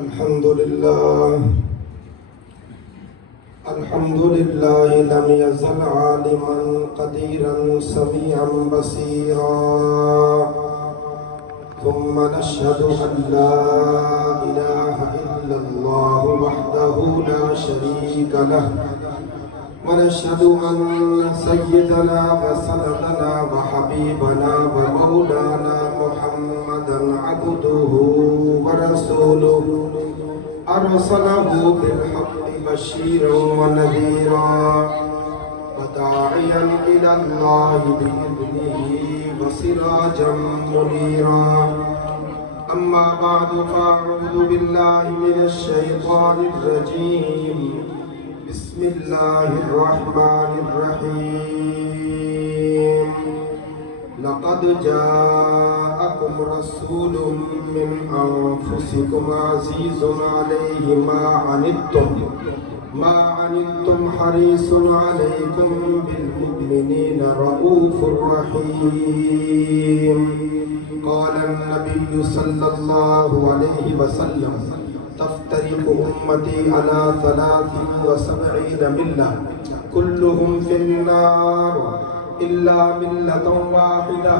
الحمد لله لم يزل عالما قديرا سميعا بصيرا ثم نشهد أن لا إله إلا الله وحده لا شريك له ونشهد أن سيدنا وسندنا وحبيبنا ومولانا محمدا عبده ورسوله أرسله بالحق بشيرا ونذيرا وداعيا إلى الله بإذنه وسراجا منيرا أما بعد فأعوذ بالله من الشيطان الرجيم بسم الله الرحمن الرحيم لقد جاءكم رسول من أنفسكم عزيز عليه ما عنتم حريص عليكم بالمؤمنين رؤوف رحيم قال النبي صلى الله عليه وسلم تفترق أمتي على 73 ملة كلهم في النار إلا ملة واحدة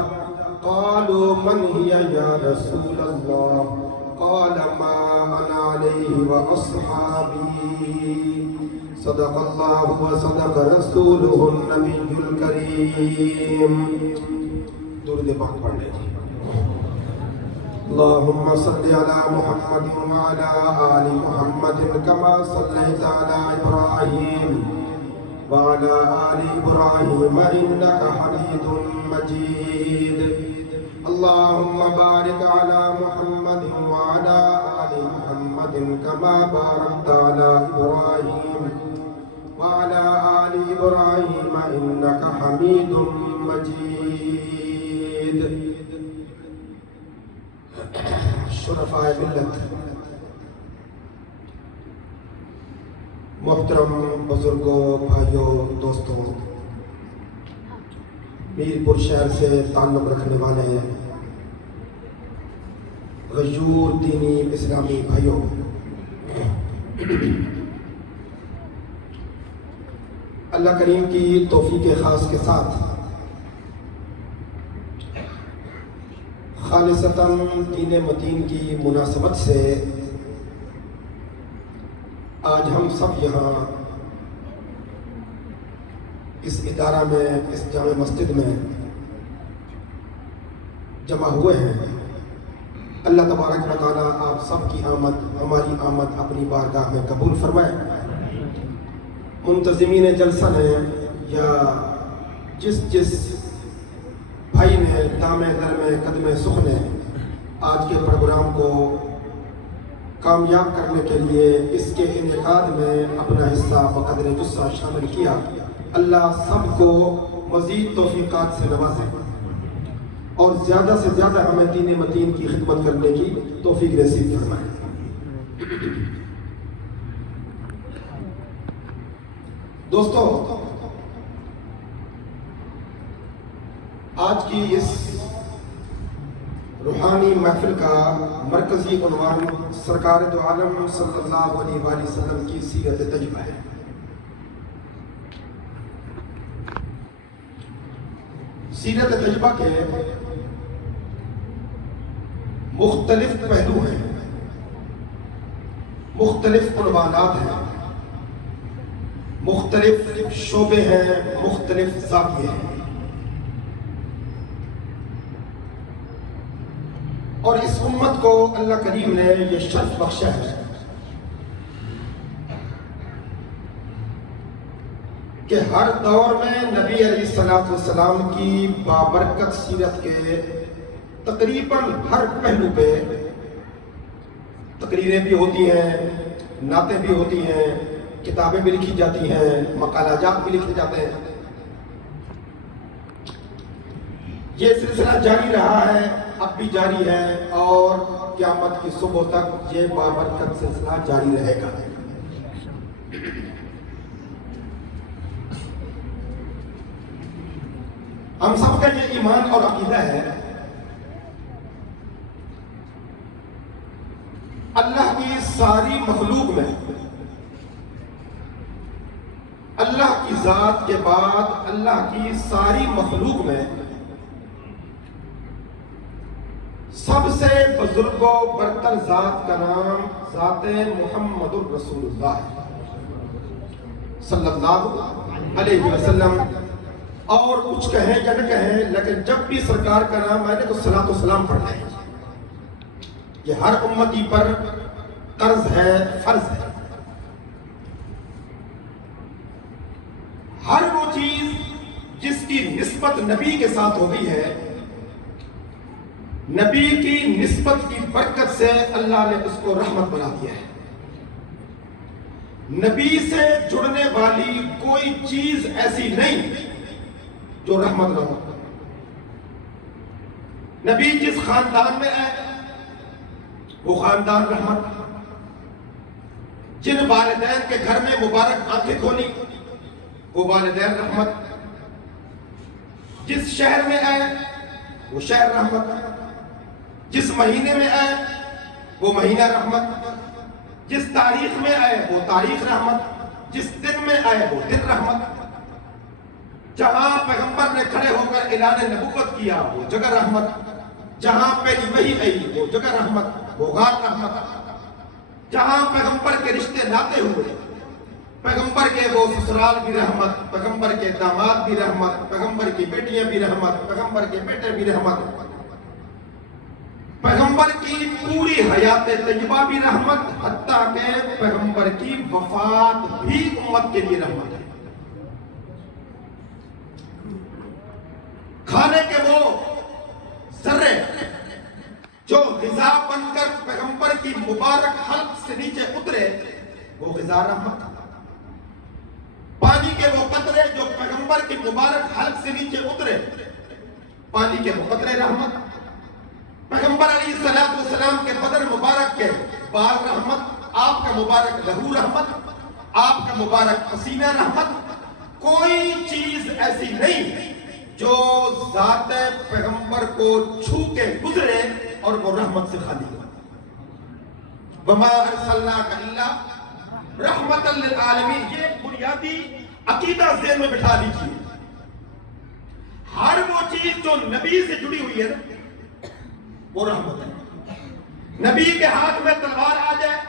قالوا من هي يا رسول الله قال ما أنا عليه وأصحابي صدق الله وصدق رسوله النبي الكريم درود پاک پڑھ لیجیے اللهم صل على محمد وعلى آل محمد كما صليت على إبراهيم وعلى آل إبراهيم إنك حميد مجيد اللهم بارك على محمد وعلى آل محمد كما باركت على إبراهيم وعلى آل إبراهيم إنك حميد مجيد شرفاء ملت، محترم بزرگوں، بھائیوں، دوستوں، میرپور شہر سے تعلق رکھنے والے غیور دینی اسلامی بھائیوں، اللہ کریم کی توفیق خاص کے ساتھ خالصتاً دین متین کی مناسبت سے آج ہم سب یہاں اس ادارہ میں، اس جامع مسجد میں جمع ہوئے ہیں۔ اللہ تبارک و تعالیٰ آپ سب کی آمد، ہماری آمد اپنی بارگاہ میں قبول فرمائے۔ منتظمین جلسہ نے یا جس بھائی نے دامے در میں قدم سخن نے آج کے پروگرام کو کامیاب کرنے کے لیے اس کے انعقاد میں اپنا حصہ بقدر جسہ شامل کیا، اللہ سب کو مزید توفیقات سے نوازے اور زیادہ سے زیادہ ہمیں دین متین کی خدمت کرنے کی توفیق نصیب فرمائے۔ دوستو، آج کی اس روحانی محفل کا مرکزی عنوان سرکار دو عالم صلی اللہ علیہ وآلہ وسلم کی سیرت طیبہ ہے۔ سیرت طیبہ کے مختلف پہلو ہیں، مختلف عنوانات ہیں، مختلف شعبے ہیں، مختلف زاویے ہیں، اور اس امت کو اللہ کریم نے یہ شرف بخشا ہے کہ ہر دور میں نبی علیہ السلام کی بابرکت سیرت کے تقریباً ہر پہلو پہ تقریریں بھی ہوتی ہیں، نعتیں بھی ہوتی ہیں، کتابیں بھی لکھی جاتی ہیں، مقالات بھی لکھے جاتے ہیں۔ یہ سلسلہ جاری رہا ہے، اب بھی جاری ہے، اور قیامت کی صبح تک یہ بابرکت سلسلہ جاری رہے گا۔ ہم سب کا یہ ایمان اور عقیدہ ہے اللہ کی ساری مخلوق میں اللہ کی ذات کے بعد اللہ کی ساری مخلوق میں سب سے بزرگ و برتر ذات کا نام ذات محمد الرسول اللہ صلی اللہ علیہ وسلم. اور کچھ کہیں یا نہ کہیں لیکن جب بھی سرکار کا نام آئے تو صلاۃ و سلام پڑھنا ہے. یہ ہر امتی پر قرض ہے, فرض ہے. ہر وہ چیز جس کی نسبت نبی کے ساتھ ہو گئی ہے, نبی کی نسبت کی برکت سے اللہ نے اس کو رحمت بنا دیا ہے. نبی سے جڑنے والی کوئی چیز ایسی نہیں جو رحمت نہ ہو. نبی جس خاندان میں آئے وہ خاندان رحمت. جن والدین کے گھر میں مبارک آنکھیں کھولی وہ والدین رحمت. جس شہر میں آئے وہ شہر رحمت. جس مہینے میں آئے وہ مہینہ رحمت. جس تاریخ میں آئے وہ تاریخ رحمت. جس دن میں آئے وہ دن رحمت. جہاں پیغمبر نے کھڑے ہو کر اعلان نبوت کیا وہ جگہ رحمت. جہاں پہلی وحی آئی وہ جگہ رحمت, وہ غار رحمت. جہاں پیغمبر کے رشتے ناتے ہوئے, پیغمبر کے وہ سسرال بھی رحمت, پیغمبر کے داماد بھی رحمت, پیغمبر کی بیٹیاں بھی رحمت, پیغمبر کے بیٹے بھی رحمت, پیغمبر کی پوری حیات طیبہ بھی رحمت, حتیٰ کہ پیغمبر کی وفات بھی امت کے لیے رحمت ہے. کھانے کے وہ ذرے جو غذا بن کر پیغمبر کی مبارک حلق سے نیچے اترے وہ غذا رحمت. پانی کے وہ قطرے جو پیغمبر کی مبارک حلق سے نیچے اترے پانی کے وہ قطرے رحمت. پیغمبر علیہ السلام کے بدن مبارک کے بال رحمت. آپ کا مبارک لہو رحمت, آپ کا مبارک پسینہ رحمت. کوئی چیز ایسی نہیں جو ذات پیغمبر کو چھو کے گزرے اور وہ رحمت سے خالی ہو. وما ارسلناک الا رحمت للعالمین. یہ بنیادی عقیدہ ذہن میں بٹھا لیجیے. ہر وہ چیز جو نبی سے جڑی ہوئی ہے نا وہ رحمت ہے. نبی کے ہاتھ میں تلوار آ جائے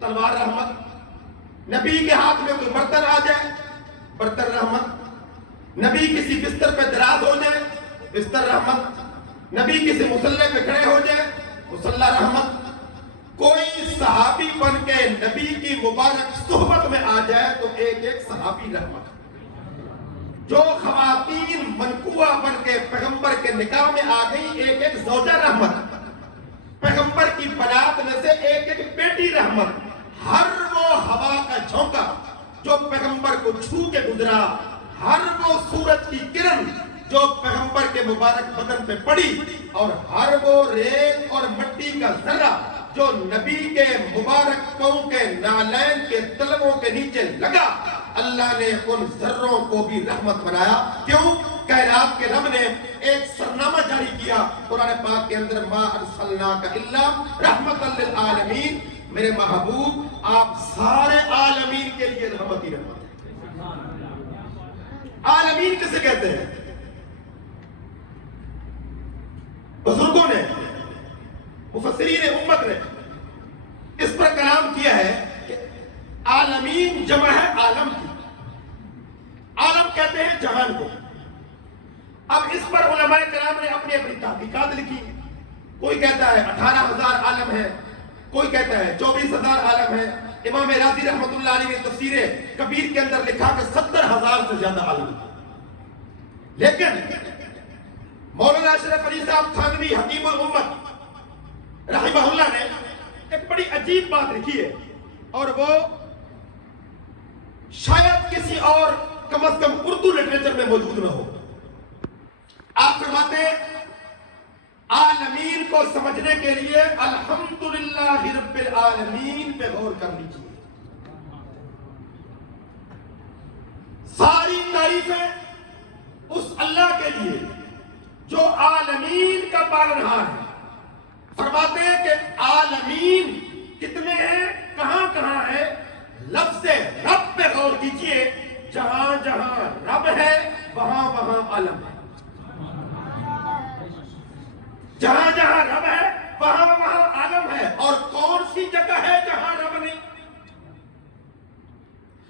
تلوار رحمت. نبی کے ہاتھ میں کوئی برتن آ جائے برتن رحمت. نبی کسی بستر پہ دراز ہو جائے بستر رحمت. نبی کسی مصلے پہ کھڑے ہو جائے مصلہ رحمت. کوئی صحابی بن کے نبی کی مبارک صحبت میں آ جائے تو ایک ایک صحابی رحمت. جو خواتین منقوہ بن کے پیغمبر کے نکاح میں آ گئی ایک ایک زوجہ رحمت. پیغمبر کی بنات میں سے ایک ایک بیٹی رحمت. ہر وہ ہوا کا جھونکا جو پیغمبر کو چھو کے گزرا, ہر وہ سورج کی کرن جو پیغمبر کے مبارک بدن پہ پڑی, اور ہر وہ ریت اور مٹی کا ذرہ جو نبی کے مبارک پاؤں کے نالین کے تلووں کے نیچے لگا, اللہ نے ان ذروں کو بھی رحمت بنایا. کیوں؟ کائنات کے رب نے ایک سرنامہ جاری کیا قرآن پاک کے اندر, ما ارسلناک الا رحمت للعالمین. میرے محبوب آپ سارے عالمین کے لیے رحمت ہی رحمت. عالمین کسے کہتے ہیں؟ بزرگوں نے مفسرین امت نے اس پر کلام کیا ہے کہ عالمین جمع ہے عالم کی. عالم کہتے ہیں جہان کو. اب اس پر علماء کرام نے اپنی اپنی تحقیقات لکھی. کوئی کہتا ہے 18,000 عالم ہے, کوئی کہتا ہے 24,000 عالم ہے. امام رازی رحمت اللہ علیہ نے تفسیر کبیر کے اندر لکھا کہ 70,000 سے زیادہ عالم. لیکن مولانا اشرف علی صاحب تھانوی حکیم الامت رحمہ اللہ نے ایک بڑی عجیب بات لکھی ہے, اور وہ شاید کسی اور کم از کم اردو لٹریچر میں موجود نہ ہو. آپ فرماتے ہیں عالمین کو سمجھنے کے لیے الحمدللہ رب العالمین پہ غور کر لیجیے. ساری تعریفیں اس اللہ کے لیے جو عالمین کا پالنہار ہے, فرماتے ہیں کہ عالمین کتنے ہیں، کہاں کہاں ہے؟ لفظ رب پہ غور کیجئے، جہاں جہاں رب ہے وہاں وہاں عالم ہے، جہاں جہاں رب ہے وہاں وہاں عالم ہے۔ اور کون سی جگہ ہے جہاں رب نہیں؟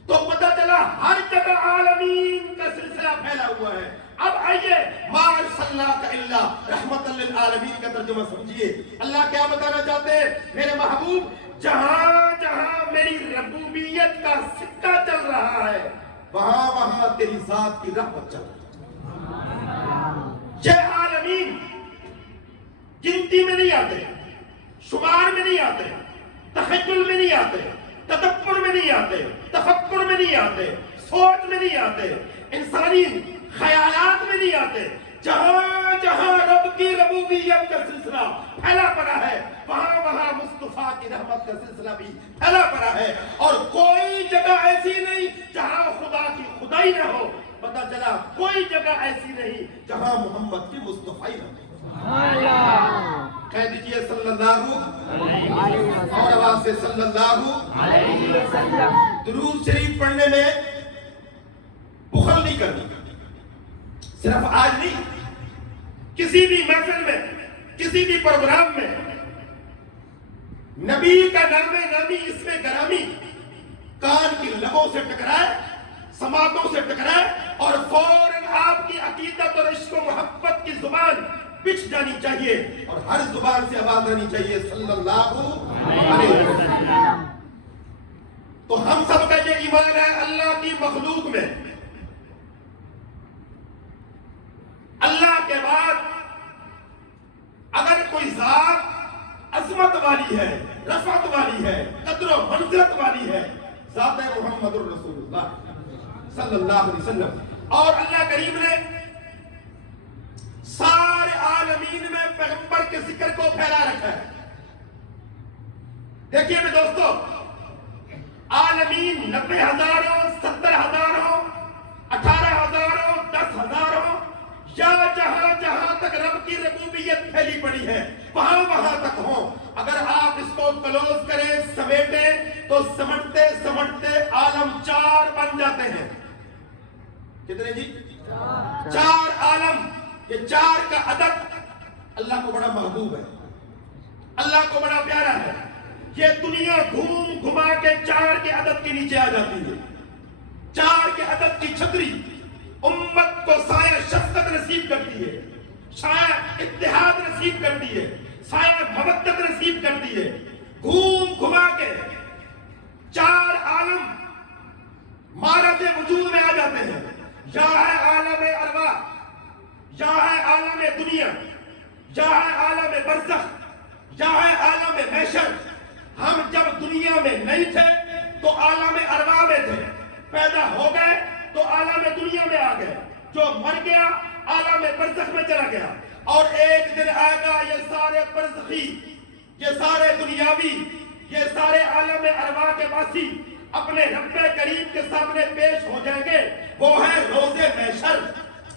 تو پتہ چلا ہر جگہ عالمین کا سلسلہ پھیلا ہوا ہے۔ اب آئیے ما ارسلناک الا رحمت للعالمین کا ترجمہ سمجھیے۔ اللہ کیا بتانا چاہتے ہیں؟ میرے محبوب، جہاں جہاں میری ربوبیت کا سکہ چل رہا ہے وہاں وہاں تیری ذات کی رحمت چل رہی ہے۔ یہ عالمین گنتی میں نہیں آتے، شمار میں نہیں آتے، تخیل میں نہیں آتے، تدبر میں نہیں آتے، تفکر میں نہیں آتے، سوچ میں نہیں آتے، انسانی خیالات میں نہیں آتے۔ جہاں جہاں رب کی ربوبیت کا سلسلہ پھیلا پڑا ہے وہاں وہاں مصطفیٰ کی رحمت کا سلسلہ بھی پھیلا پڑا ہے۔ اور کوئی جگہ ایسی نہیں جہاں خدا کی خدائی نہ ہو۔ پتہ چلا کوئی جگہ ایسی نہیں جہاں محمد کی مصطفیٰ نہ ہو۔ کہہ دیجئے صلی اللہ اور آواز سے صلی اللہ علیہ وسلم۔ درود شریف پڑھنے میں بخل نہیں کرنی، صرف آج نہیں، کسی بھی محفل میں، کسی بھی پروگرام میں نبی کا نام نامی اسم گرامی کان کی لبوں سے ٹکرائے، سماعتوں سے ٹکرائے اور فوراً آپ کی عقیدت اور عشق و محبت کی زبان پچھ جانی چاہیے اور ہر زبان سے آواز آنی چاہیے صلی اللہ علیہ وسلم۔ تو ہم سب کا یہ ایمان ہے اللہ کی مخلوق میں اللہ کے بعد اگر کوئی ذات عظمت والی ہے، رفعت والی ہے، قدر و منزلت والی ہے، ذات محمد الرسول اللہ صلی اللہ علیہ وسلم۔ اور اللہ کریم نے سارے عالمین میں پیغمبر کے ذکر کو پھیلا رکھا ہے۔ دیکھیے میں دوستو، عالمین 90,000 ہو، 70,000 ہو، 18,000 ہو، 10,000 ہو، یا جہاں جہاں تک رب کی ربوبیت پھیلی پڑی ہے وہاں وہاں تک ہوں، اگر آپ اس کو کلوز کریں، سمیٹیں، تو سمٹتے سمٹتے عالم 4 بن جاتے ہیں۔ کتنے جی؟ 4 عالم۔ یہ 4 کا عدد اللہ کو بڑا محبوب ہے، اللہ کو بڑا پیارا ہے۔ یہ دنیا گھوم گھما کے 4 کے عدد کے نیچے آ جاتی ہے۔ 4 کے عدد کی چھتری امت کو سایہ شفقت نصیب کرتی ہے، سایہ اتحاد نصیب کرتی ہے، سایہ مودت نصیب کرتی ہے۔ گھوم گھما کے 4 عالم معرض وجود میں آ جاتے ہیں۔ یا ہے عالم ارواح، یا ہے عالم دنیا، یا ہے عالم برزخ، یا ہے عالم محشر۔ ہم جب دنیا میں نہیں تھے تو عالم ارواح میں تھے، پیدا ہو گئے تو عالم دنیا میں آ گئے، جو مر گیا عالم برزخ میں چلا گیا۔ اور ایک دن آئے گا یہ سارے برزخی، یہ سارے دنیاوی، یہ سارے عالم ارواح کے باسی اپنے رب کریم کے سامنے پیش ہو جائیں گے۔ وہ ہے روز محشر،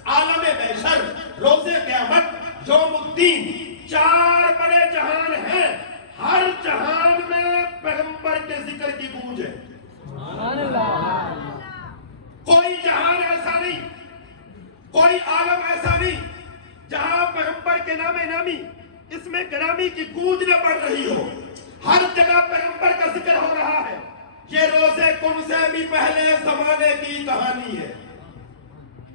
عالم محشر، روز قیامت، یوم الدین۔ 4 بڑے جہان ہیں، ہر جہان میں پیغمبر کے ذکر کی گونج ہے۔ کوئی جہان ایسا نہیں، کوئی عالم ایسا نہیں جہاں پیغمبر کے نام نامی اس میں گرامی کی گونج نہ پڑ رہی ہو۔ ہر جگہ پیغمبر کا ذکر ہو رہا ہے۔ یہ روزے کن سے بھی پہلے زمانے کی کہانی ہے۔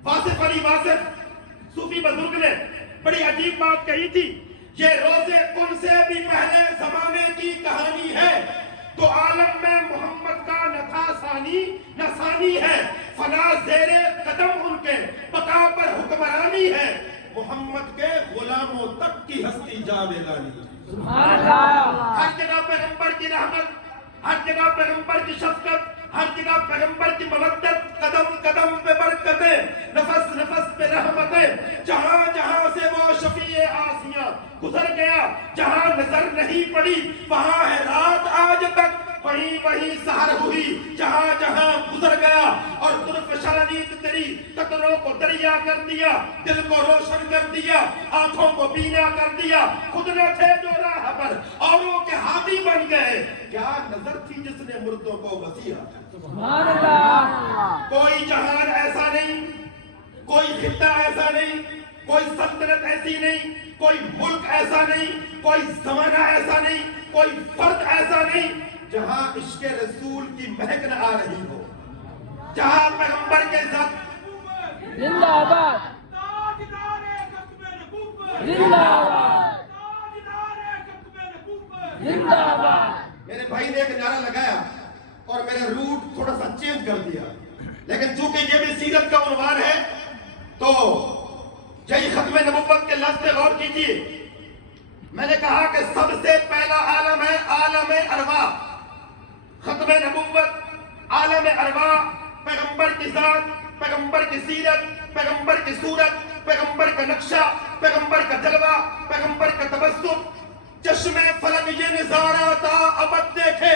واصف علی واصف صوفی بزرگ نے بڑی عجیب بات کہی تھی، یہ روزے کن سے بھی پہلے زمانے کی کہانی ہے۔ تو عالم میں محمد کا نہ تھا ثانی نہ ثانی ہے، فنا زیر قدم ان کے بقا پر حکمرانی ہے، محمد کے غلاموں تک کی ہستی جاویدانی۔ ہر جگہ پیغمبر کی رحمت، ہر جگہ پیغمبر کی شفقت، ہر جگہ پیغمبر کی مودت، قدم قدم پہ برکتیں، نفس نفس پہ رحمتیں۔ جہاں جہاں سے وہ شفیع آسیاں گزر گیا، جہاں نظر نہیں پڑی وہاں ہے رات آج تک، وہیں وہیں سحر ہوئی، جہاں جہاں گزر گیا۔ اور طرف شرانید تیری دی, قطروں کو دریا کر دیا, دل کو روشن کر دیا, آنکھوں کو بینا کر دیا. خود نہ تھے جو راہ پر, اوروں کے ہادی بن گئے. کیا نظر تھی جس نے مردوں کو وسیع. سبحان اللہ. کوئی جہان ایسا نہیں, کوئی خطہ ایسا نہیں, کوئی سلطنت ایسی نہیں, کوئی ملک ایسا نہیں, کوئی زمانہ ایسا نہیں, کوئی فرد ایسا نہیں جہاں عشق رسول کی مہک نہ آ رہی ہو, جہاں پیغمبر کے ذات زندہ آباد, زندہ آباد, زندہ آباد. میرے بھائی نے ایک نعرہ لگایا اور میرے روٹ تھوڑا سا چینج کر دیا, لیکن چونکہ یہ بھی سیرت کا عنوان ہے تو یہی ختم نبوت کے لفظ پہ غور کیجیے. میں نے کہا کہ سب سے پہلا عالم ہے عالم ارواح. ختم نبوت عالم ارواح, پیغمبر کی ذات, پیغمبر کی سیرت, پیغمبر کی صورت, پیغمبر کا نقشہ, پیغمبر کا جلوہ, پیغمبر کا تبسم. چشمے فلک یہ نظارہ تھا ابد دیکھے,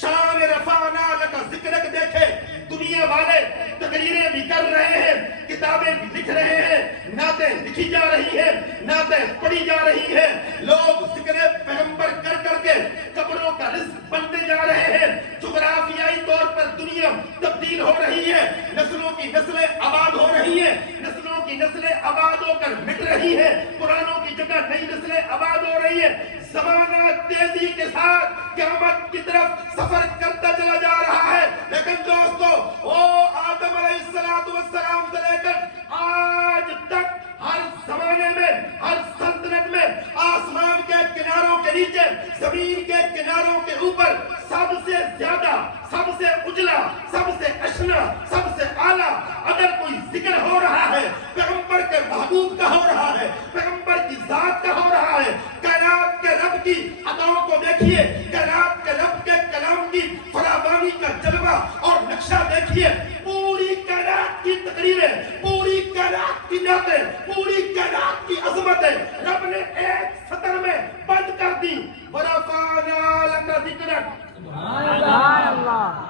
شان رفعنا لک ذکرک دیکھے. دنیا والے تقریریں بھی کر رہے ہیں, کتابیں بھی لکھ رہے ہیں, نعتیں لکھی جا رہی ہیں, نعتیں پڑھی جا رہی ہیں. لوگ ذکر پیغمبر کر کر کے قبروں کا رزق بنتے جا رہے ہیں. جغرافیائی طور پر دنیا تبدیل ہو رہی ہے, نسلوں کی نسلیں آباد ہو رہی ہیں, نسلوں کی نسلیں آباد ہو کر مٹ رہی ہیں, پرانوں کی جگہ نئی نسلیں آباد ہو رہی ہیں. زمانہ تیزی کے ساتھ قیامت کی طرف سفر کرتا چلا جا رہا ہے. لیکن دوستو, وہ آدم علیہ السلام سے لے کر آج تک ہر زمانے میں, ہر سلطنت میں, آسمان کے کناروں کے نیچے, زمین کے کناروں کے اوپر سب سے زیادہ, سب سے اجلا, سب سے اشنا, سب سے اعلیٰ اگر کوئی ذکر ہو رہا ہے پیغمبر کے محبوب کا ہو رہا ہے, پیغمبر کی ذات کا ہو رہا ہے. کائنات کے رب کی عطاؤں کو دیکھیے, کائنات کے رب کے کلام کی فراوانی کا جلوہ اور نقشہ دیکھیے. پوری کائنات کی تقریریں, پوری کائنات کی نعتیں, پوری کائنات کی عظمتیں رب نے ایک سطر میں بند کر دی. وَرَفَعْنَا لَكَ ذِكْرَكَ. سبحان اللہ.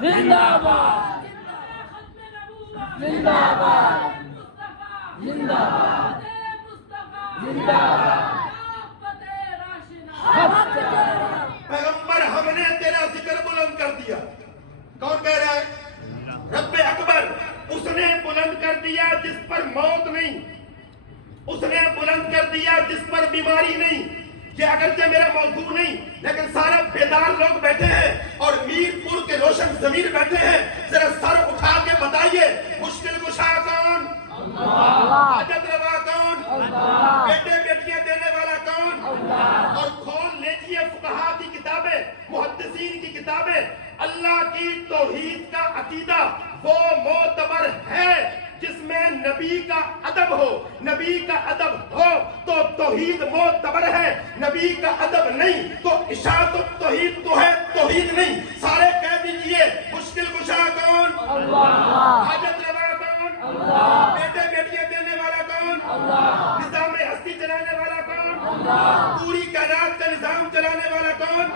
زندہ آباد, زندہ آباد, زندہ آباد, زندہ آباد. پیغمبر ہم نے تیرا ذکر بلند کر دیا. کون کہہ رہا ہے؟ رب اکبر. اس نے بلند کر دیا جس پر موت نہیں, اس نے بلند کر دیا جس پر بیماری نہیں. یہ اگرچہ میرا موضوع نہیں, لیکن سارے بیدار لوگ بیٹھے ہیں اور میر پور کے روشن ضمیر بیٹھے ہیں. ذرا سر اٹھا کے بتائیے, مشکل کشا کون؟ حاجت روا کون؟ بیٹے بیٹیاں دینے والا کون؟ اور کھول لیجیے فقہا کی کتابیں, محدثین کی کتابیں. اللہ کی توحید کا عقیدہ وہ معتبر ہے جس میں نبی کا ادب ہو. نبی کا ادب ہو تو توحید معتبر ہے, نبی کا ادب نہیں تو اشاعت التوحید تو ہے, توحید نہیں. سارے کہہ دیجئے, مشکل کشا کون؟ حاجت روا کون؟ بیٹے بیٹیاں دینے والا کون؟ نظام ہستی چلانے والا کون؟ پوری کائنات کا نظام چلانے والا کون؟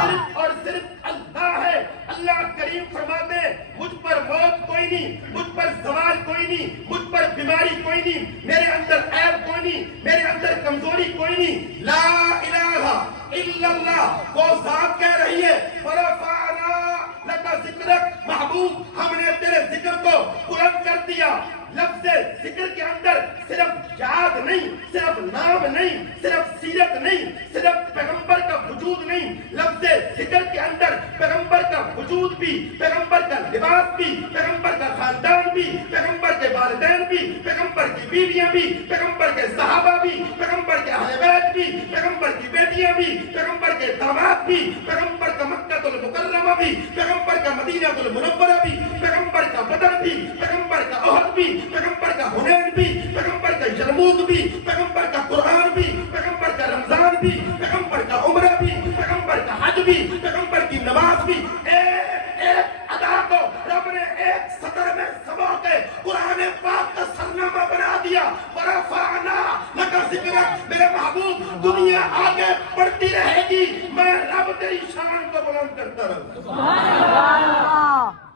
صرف اور صرف اللہ ہے. اللہ کریم فرماتے, مجھ پر موت کوئی نہیں, مجھ پر زوال کوئی نہیں, مجھ پر بیماری کوئی نہیں, میرے اندر عیب کوئی نہیں, میرے اندر کمزوری کوئی نہیں. لا الہ الا اللہ, وہ ذات کہہ رہی ہے وَرَفَعْنَا لَكَ ذِكْرَكَ. محبوب ہم نے تیرے ذکر کو بلند کر دیا. لفظ ذکر کے اندر صرف یاد نہیں, صرف نام نہیں, صرف سیرت نہیں, صرف پیغمبر کا وجود نہیں. لفظ ذکر کے اندر پیغمبر کا وجود بھی, پیغمبر کا لباس بھی, پیغمبر کا خاندان بھی, پیغمبر کے والدین بھی, پیغمبر کی بیویاں بھی, پیغمبر کے صحابہ بھی, پیغمبر کے اہل بیت بھی, پیغمبر کی بیٹیاں بھی, پیغمبر کے داماد بھی, پیغمبر کا مکہ المکرمہ بھی, پیغمبر کا مدینہ المنورہ بھی, پیغمبر کا بدر بھی, پیغمبر کا احد بھی, پیغمبر کا حنین بھی, پیغمبر کا یرموک بھی, پیغمبر کا قرآن بھی, پیغمبر کا رمضان بھی, پیغمبر کا عمرہ بھی, پیغمبر کا حج بھی, پیغمبر کی نماز بھی. ایک ادا کو رب نے ایک سطر میں سما کے قرآن پاک کا سرنامہ بنا دیا. وَرَفَعْنَا لَكَ ذِكْرَكَ. میرے محبوب, دنیا آگے بڑھتی رہے گی, میں رب تیری شان کو بلند کرتا رہوں.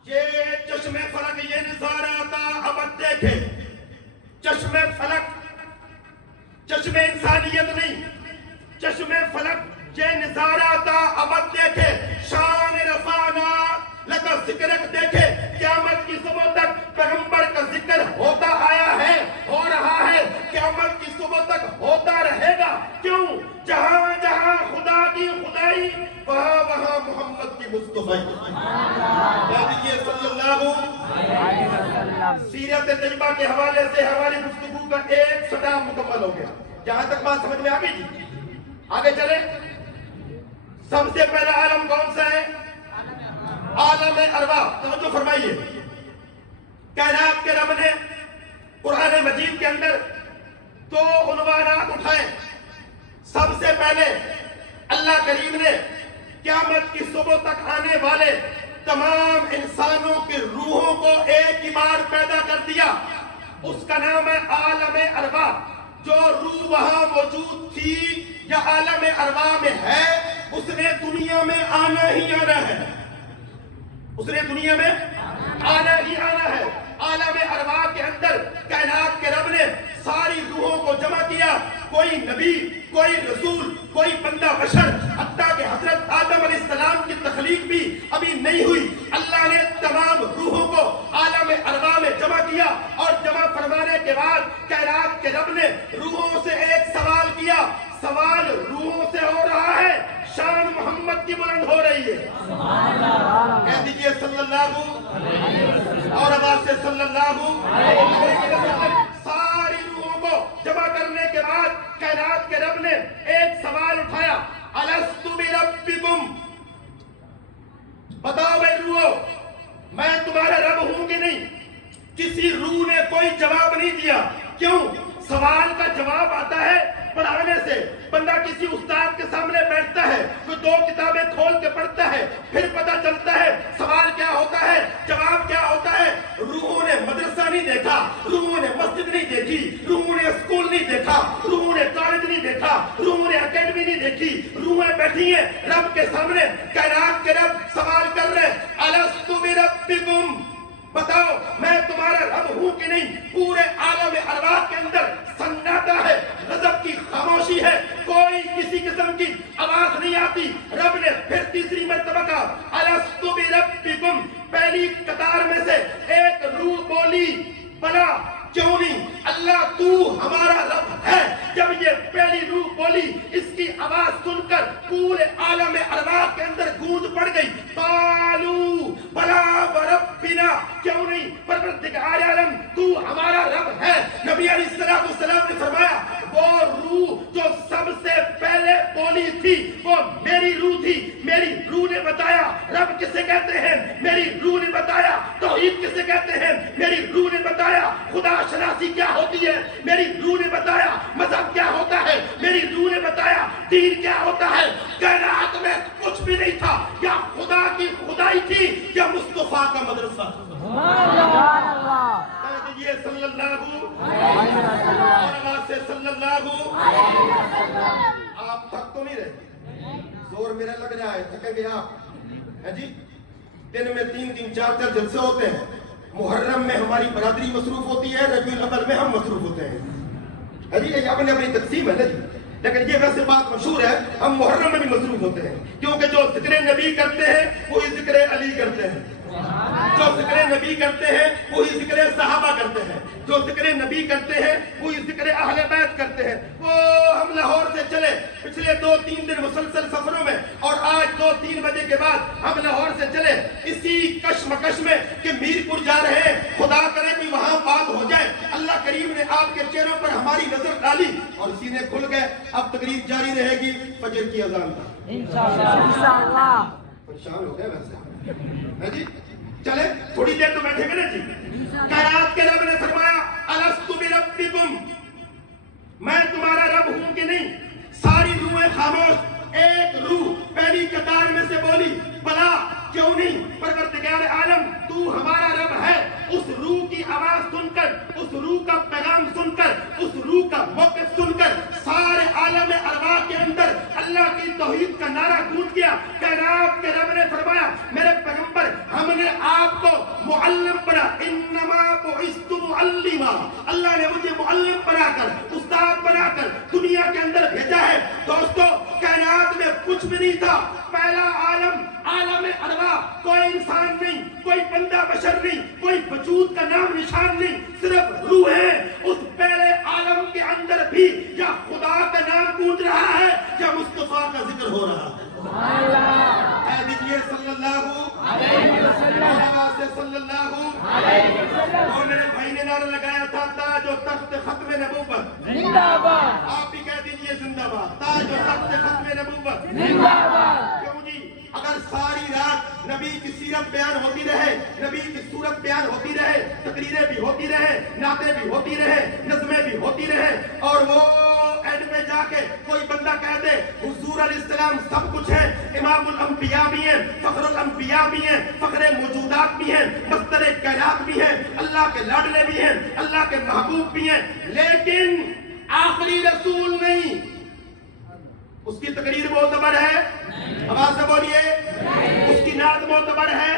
یہ جشن چشم فلک یہ نظارہ تھا اب دیکھے، چشم فلک، چشم انسانیت نہیں، چشم فلک یہ نظارہ تھا اب دیکھے، شان رفعنا لگا ذکرک دیکھے، قیامت کی صبح تک پیغمبر کا ذکر ہوتا آیا ہے، ہو رہا ہے، قیامت کی صبح تک ہوتا رہے گا۔ کیوں؟ جہاں جہاں خدا کی خدائی، وہاں وہاں محمد کی مصطفی۔ صلی اللہ علیہ وسلم۔ سیرت طیبہ کے حوالے سے ہماری گفتگو کا ایک سٹا مکمل ہو گیا۔ جہاں تک بات سمجھ میں آ گئی جی، آگے چلیں۔ سب سے پہلا عالم کون سا ہے؟ عالم ارواح۔ توجہ فرمائیے، کائنات کے رب نے قرآن مجید کے اندر دو عنوانات اٹھائے۔ سب سے پہلے اللہ کریم نے قیامت کی صبح تک آنے والے تمام انسانوں کی روحوں کو ایک ہی بار پیدا کر دیا، اس کا نام ہے عالم ارواح۔ جو روح وہاں موجود تھی یا عالم ارواح میں ہے، اس نے دنیا میں آنا ہی آنا ہے، اس نے دنیا میں آنا ہی آنا ہے۔ عالم ارواح کے اندر کائنات کے رب نے ساری روحوں کو جمع کیا۔ کوئی نبی، کوئی رسول، کوئی بندہ بشر، حتیٰ کہ حضرت آدم علیہ السلام کی تخلیق بھی ابھی نہیں ہوئی، اللہ نے تمام روحوں کو عالم ارواح میں جمع کیا، اور جمع فرمانے کے بعد کائنات کے رب نے روحوں سے ایک سوال کیا۔ سوال روحوں سے ہو رہا ہے، شان محمد کی بلند ہو رہی ہے۔ کہہ دیجئے صلی اللہ اور آواز سے صلی اللہ علیہ وسلم۔ ساری روحوں کو جمع کرنے کے بعد کائنات کے رب نے ایک سوال اٹھایا، الست بربکم، بتاؤ اے روحو، میں تمہارا رب ہوں کہ نہیں؟ کسی روح نے کوئی جواب نہیں دیا۔ کیوں؟ سوال کا جواب آتا ہے پڑھانے سے۔ بندہ کسی استاد کے سامنے بیٹھتا ہے، کوئی دو کتابیں کھول کے پڑھتا ہے، پھر پتہ چلتا ہے سوال کیا ہوتا ہے، جواب کیا ہوتا ہے۔ روحوں نے مدرسہ نہیں دیکھا، روحوں نے مسجد نہیں دیکھی، روحوں نے اسکول نہیں دیکھا، روحوں نے کالج نہیں دیکھا، روحوں نے اکیڈمی نہیں دیکھی، روحیں بیٹھی ہیں رب کے سامنے۔ کائنات کے رب سوال کر رہے ہیں، الست بربکم، بتاؤ میں تمہارا رب ہوں کہ نہیں؟ پورے عالم ارواح کے اندر سناٹا ہے، غضب کی خاموشی ہے، کوئی کسی قسم کی آواز نہیں آتی۔ رب نے پھر تیسری مرتبہ کہا، الست بربکم، پہلی قطار میں سے ایک روح بولی، بلا کیوں نہیں اللہ تو ہمارا رب ہے۔ جب یہ پہلی روح بولی، اس کی آواز سن کر پورے عالم ارواح کے اندر گونج پڑ گئی، قالوا بلا وربنا، کیوں نہیں پروردگار عالم تو ہمارا رب ہے۔ نبی علیہ السلام نے فرمایا، وہ روح جو سب سے پہلے بولی تھی وہ میری روح تھی۔ میری روح نے بتایا رب کسے کہتے ہیں، میری روح نے بتایا توحید کسے کہتے ہیں، میری روح نے بتایا خدا شناسی کیا ہوتی ہے، میری روح نے بتایا مذہب کیا ہوتا ہے، میری روح نے بتایا دین کیا ہوتا ہے۔ کائنات میں کچھ بھی نہیں تھا، یا خدا کی خدائی تھی یا مصطفیٰ کا مدرسہ۔ یہ صلی اللہ اور آواز سے صلی اللہ۔ آپ تھک تو نہیں رہے؟ زور میرا لگ رہا ہے، تھکیں گے آپ؟ ہے جی، دن میں 3 4 جلسے ہوتے ہیں۔ محرم میں ہماری برادری مصروف ہوتی ہے، ربیع الاول میں ہم مصروف ہوتے ہیں۔ ہے جی، یہ اپنی اپنی تقسیم ہے نا جی، لیکن یہ ویسے بات مشہور ہے، ہم محرم میں بھی مصروف ہوتے ہیں، کیونکہ جو ذکر نبی کرتے ہیں وہی ذکر علی کرتے ہیں، جو ذکر نبی کرتے ہیں وہی ذکر صحابہ کرتے ہیں، جو ذکر نبی کرتے ہیں وہی ذکر اہل بیت کرتے ہیں۔ وہ ہم لاہور سے چلے پچھلے 2-3 دن مسلسل سفروں میں، اور آج 2-3 بجے کے بعد ہم لاہور سے چلے اسی کشمکش میں کہ میرپور جا رہے ہیں، خدا کرے کہ وہاں بات ہو جائے۔ اللہ کریم نے آپ کے چہروں پر ہماری نظر ڈالی اور سینے کھل گئے۔ اب تقریر جاری رہے گی فجر کی اذان تک انشاءاللہ۔ پریشان ہو گئے ویسے ہے جی، چلے تھوڑی دیر تو بیٹھے گے نا جی۔ کائنات کے رب نے فرمایا، الست بربکم، میں تمہارا رب ہوں کہ نہیں؟ ساری روحیں خاموش، ایک روح پہلی قطار میں سے بولی، بلا کیوں نہیں پروردگار عالم تو ہمارا رب ہے۔ اس روح کی آواز سن کر، اس روح کا پیغام سن کر، اس روح کا موقف سن کر سارے عالم ارواح کے اندر اللہ کی توحید کا نعرہ گونج گیا۔ کائنات کے رب نے فرمایا، میرے پیغمبر ہم نے آپ کو معلم بنا، انما بعثت معلما، اللہ نے مجھے معلم بنا کر، استاد بنا کر دنیا کے اندر بھیجا ہے۔ دوستو کائنات میں کچھ بھی نہیں تھا، پہلا عالم عالم ارواح، کوئی انسان نہیں، کوئی بندہ بشر نہیں، کوئی وجود کا نام نشان نہیں، صرف روح ہے۔ اس پہلے عالم کے اندر بھی یا خدا کا نام گونج رہا ہے یا مصطفیٰ کا ذکر ہو رہا ہے۔ کہہ دیجئے صلی اللہ علیہ وسلم، صلی اللہ علیہ وسلم۔ اور میرے بھائی نے نعرہ لگایا تھا تاج و تخت ختم نبوت زندہ باد، آپ بھی کہہ دیجئے زندہ باد، تاج و تخت ختم نبوت زندہ باد۔ کیوں جی؟ اگر ساری رات نبی کی سیرت بیان ہوتی رہے، نبی کی صورت بیان ہوتی رہے، تقریریں بھی ہوتی رہے، نعتیں بھی ہوتی رہے، نظمیں بھی ہوتی رہے، اور وہ اینڈ میں جا کے کوئی بندہ کہہ دے حضور علیہ السلام سب کچھ ہے، امام الانبیاء بھی ہیں، فخر الانبیاء بھی ہیں، فخر موجودات بھی ہیں، مصدر کائنات بھی ہیں، اللہ کے لاڈلے بھی ہیں، اللہ کے محبوب بھی ہیں، لیکن آخری رسول نہیں، اس کی تقریر معتبر ہے؟ آواز سے بولیے، اس کی نعت معتبر ہے؟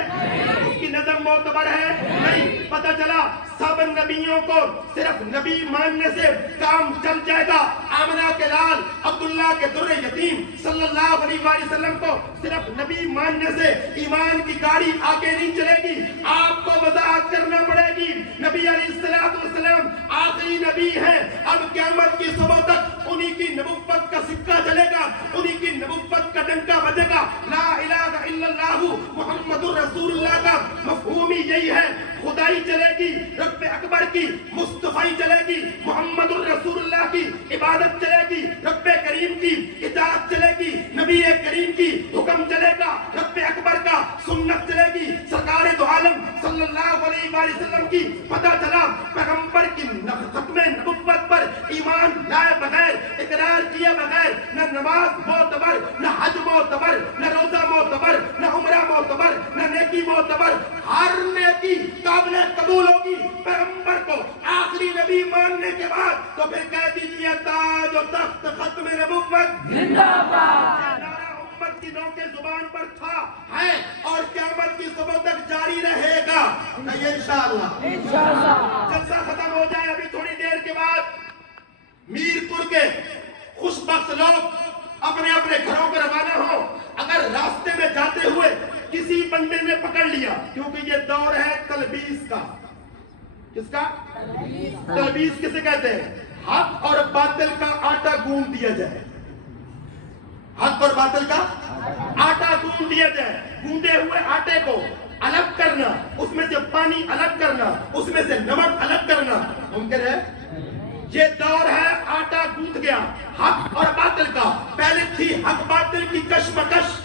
اس کی نظم معتبر ہے؟ نہیں۔ پتہ چلا سب نبیوں کو صرف نبی ماننے سے کام چل جائے گا۔ آمنہ کے لال عبداللہ کے در یتیم صلی اللہ علیہ وسلم کو صرف نبی ماننے سے ایمان کی گاڑی آگے نہیں چلے گی، آپ کو وضاحت کرنا پڑے گی۔ نبی علیہ السلام آخری نبی ہیں، اب قیامت کی صبح تک انہی کی نبوت کا سکہ چلے گا، انہی کی نبوت کا ڈنکا بجے گا۔ لا الہ الا اللہ محمد الرسول اللہ کا مفہوم ہی یہی ہے۔ خدائی چلے گی، رب اکبر کی مصطفی چلے گی، محمد الرسول اللہ کی عبادت چلے گی، رب کریم کی اطاعت چلے گی، نبی کریم کی حکم چلے گا، رب اکبر کا سنت چلے گی، سرکار دو عالم صلی اللہ علیہ وسلم کی پتہ چلا پیغمبر کی ختم نبوت پر ایمان لائے بغیر، اقرار کیے بغیر نہ نماز معتبر، نہ حج معتبر، نہ روزہ معتبر، نہ عمرہ معتبر، نہ نیکی معتبر۔ ہر نیکی قابل قبول ہوگی پیغمبر کو آخری نبی ماننے کے بعد، تو پھر کہہ دیجئے تاج و تخت ختم نبوت زندہ باد۔ یہ نعرہ امت کی نو کے زبان پر تھا، ہے اور قیامت کی صبح تک جاری رہے گا۔ کہیے انشاءاللہ۔ انشاءاللہ۔ جلسہ ختم ہو جائے ابھی تھوڑی دیر کے بعد، میرپور کے خوش بخت لوگ اپنے اپنے گھروں کو روانہ ہو۔ اگر راستے میں جاتے ہوئے کسی بندے نے پکڑ لیا، کیونکہ یہ دور ہے تلبیس کا۔ کس کا؟ تلبیس کسے کہتے ہیں؟ حق اور باطل کا آٹا گوندھ دیا جائے، حق اور باطل کا آٹا گوندھ دیا جائے، گوندے ہوئے آٹے کو الگ کرنا، اس میں سے پانی الگ کرنا، اس میں سے نمک الگ کرنا ممکن ہے؟ یہ دور ہے آٹا گوندھ گیا حق اور باطل کا۔ پہلے تھی حق باطل کی کشمکش،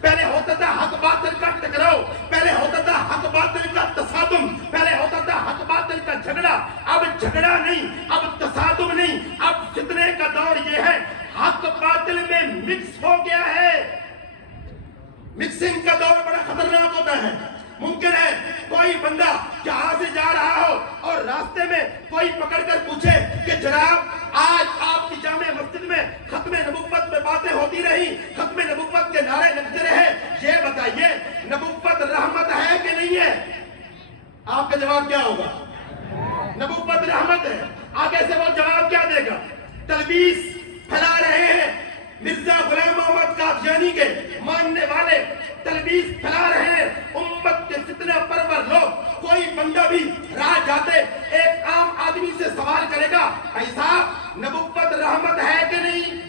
پہلے ہوتا تھا حق باطل کا ٹکراؤ، پہلے ہوتا تھا حق باطل کا تصادم، پہلے ہوتا تھا حق باطل کا جھگڑا۔ اب جھگڑا نہیں، اب تصادم نہیں، اب فتنے کا دور یہ ہے، حق باطل میں مکس ہو گیا ہے۔ مکسنگ کا دور بڑا خطرناک ہوتا ہے۔ ممکن ہے کوئی بندہ جہاں سے جا رہا ہو اور راستے میں کوئی پکڑ کر پوچھے کہ جناب آج آپ کی جامع مسجد میں ختم نبوت میں باتیں ہوتی رہی، ختم نبوت کے نعرے لگتے رہے، یہ بتائیے نبوت رحمت ہے کہ نہیں ہے؟ آپ کا جواب کیا ہوگا؟ نبوت رحمت ہے۔ آگے سے وہ جواب کیا دے گا؟ تلبیس پھیلا رہے ہیں، مرزا غلام محمد قادیانی کے ماننے والے تلبیس پھیلا رہے ہیں، امت کے فتنہ پرور لوگ۔ کوئی بندہ بھی راہ جاتے ایک عام آدمی سے سوال کرے گا، بھائی صاحب نبوت رحمت ہے کہ نہیں؟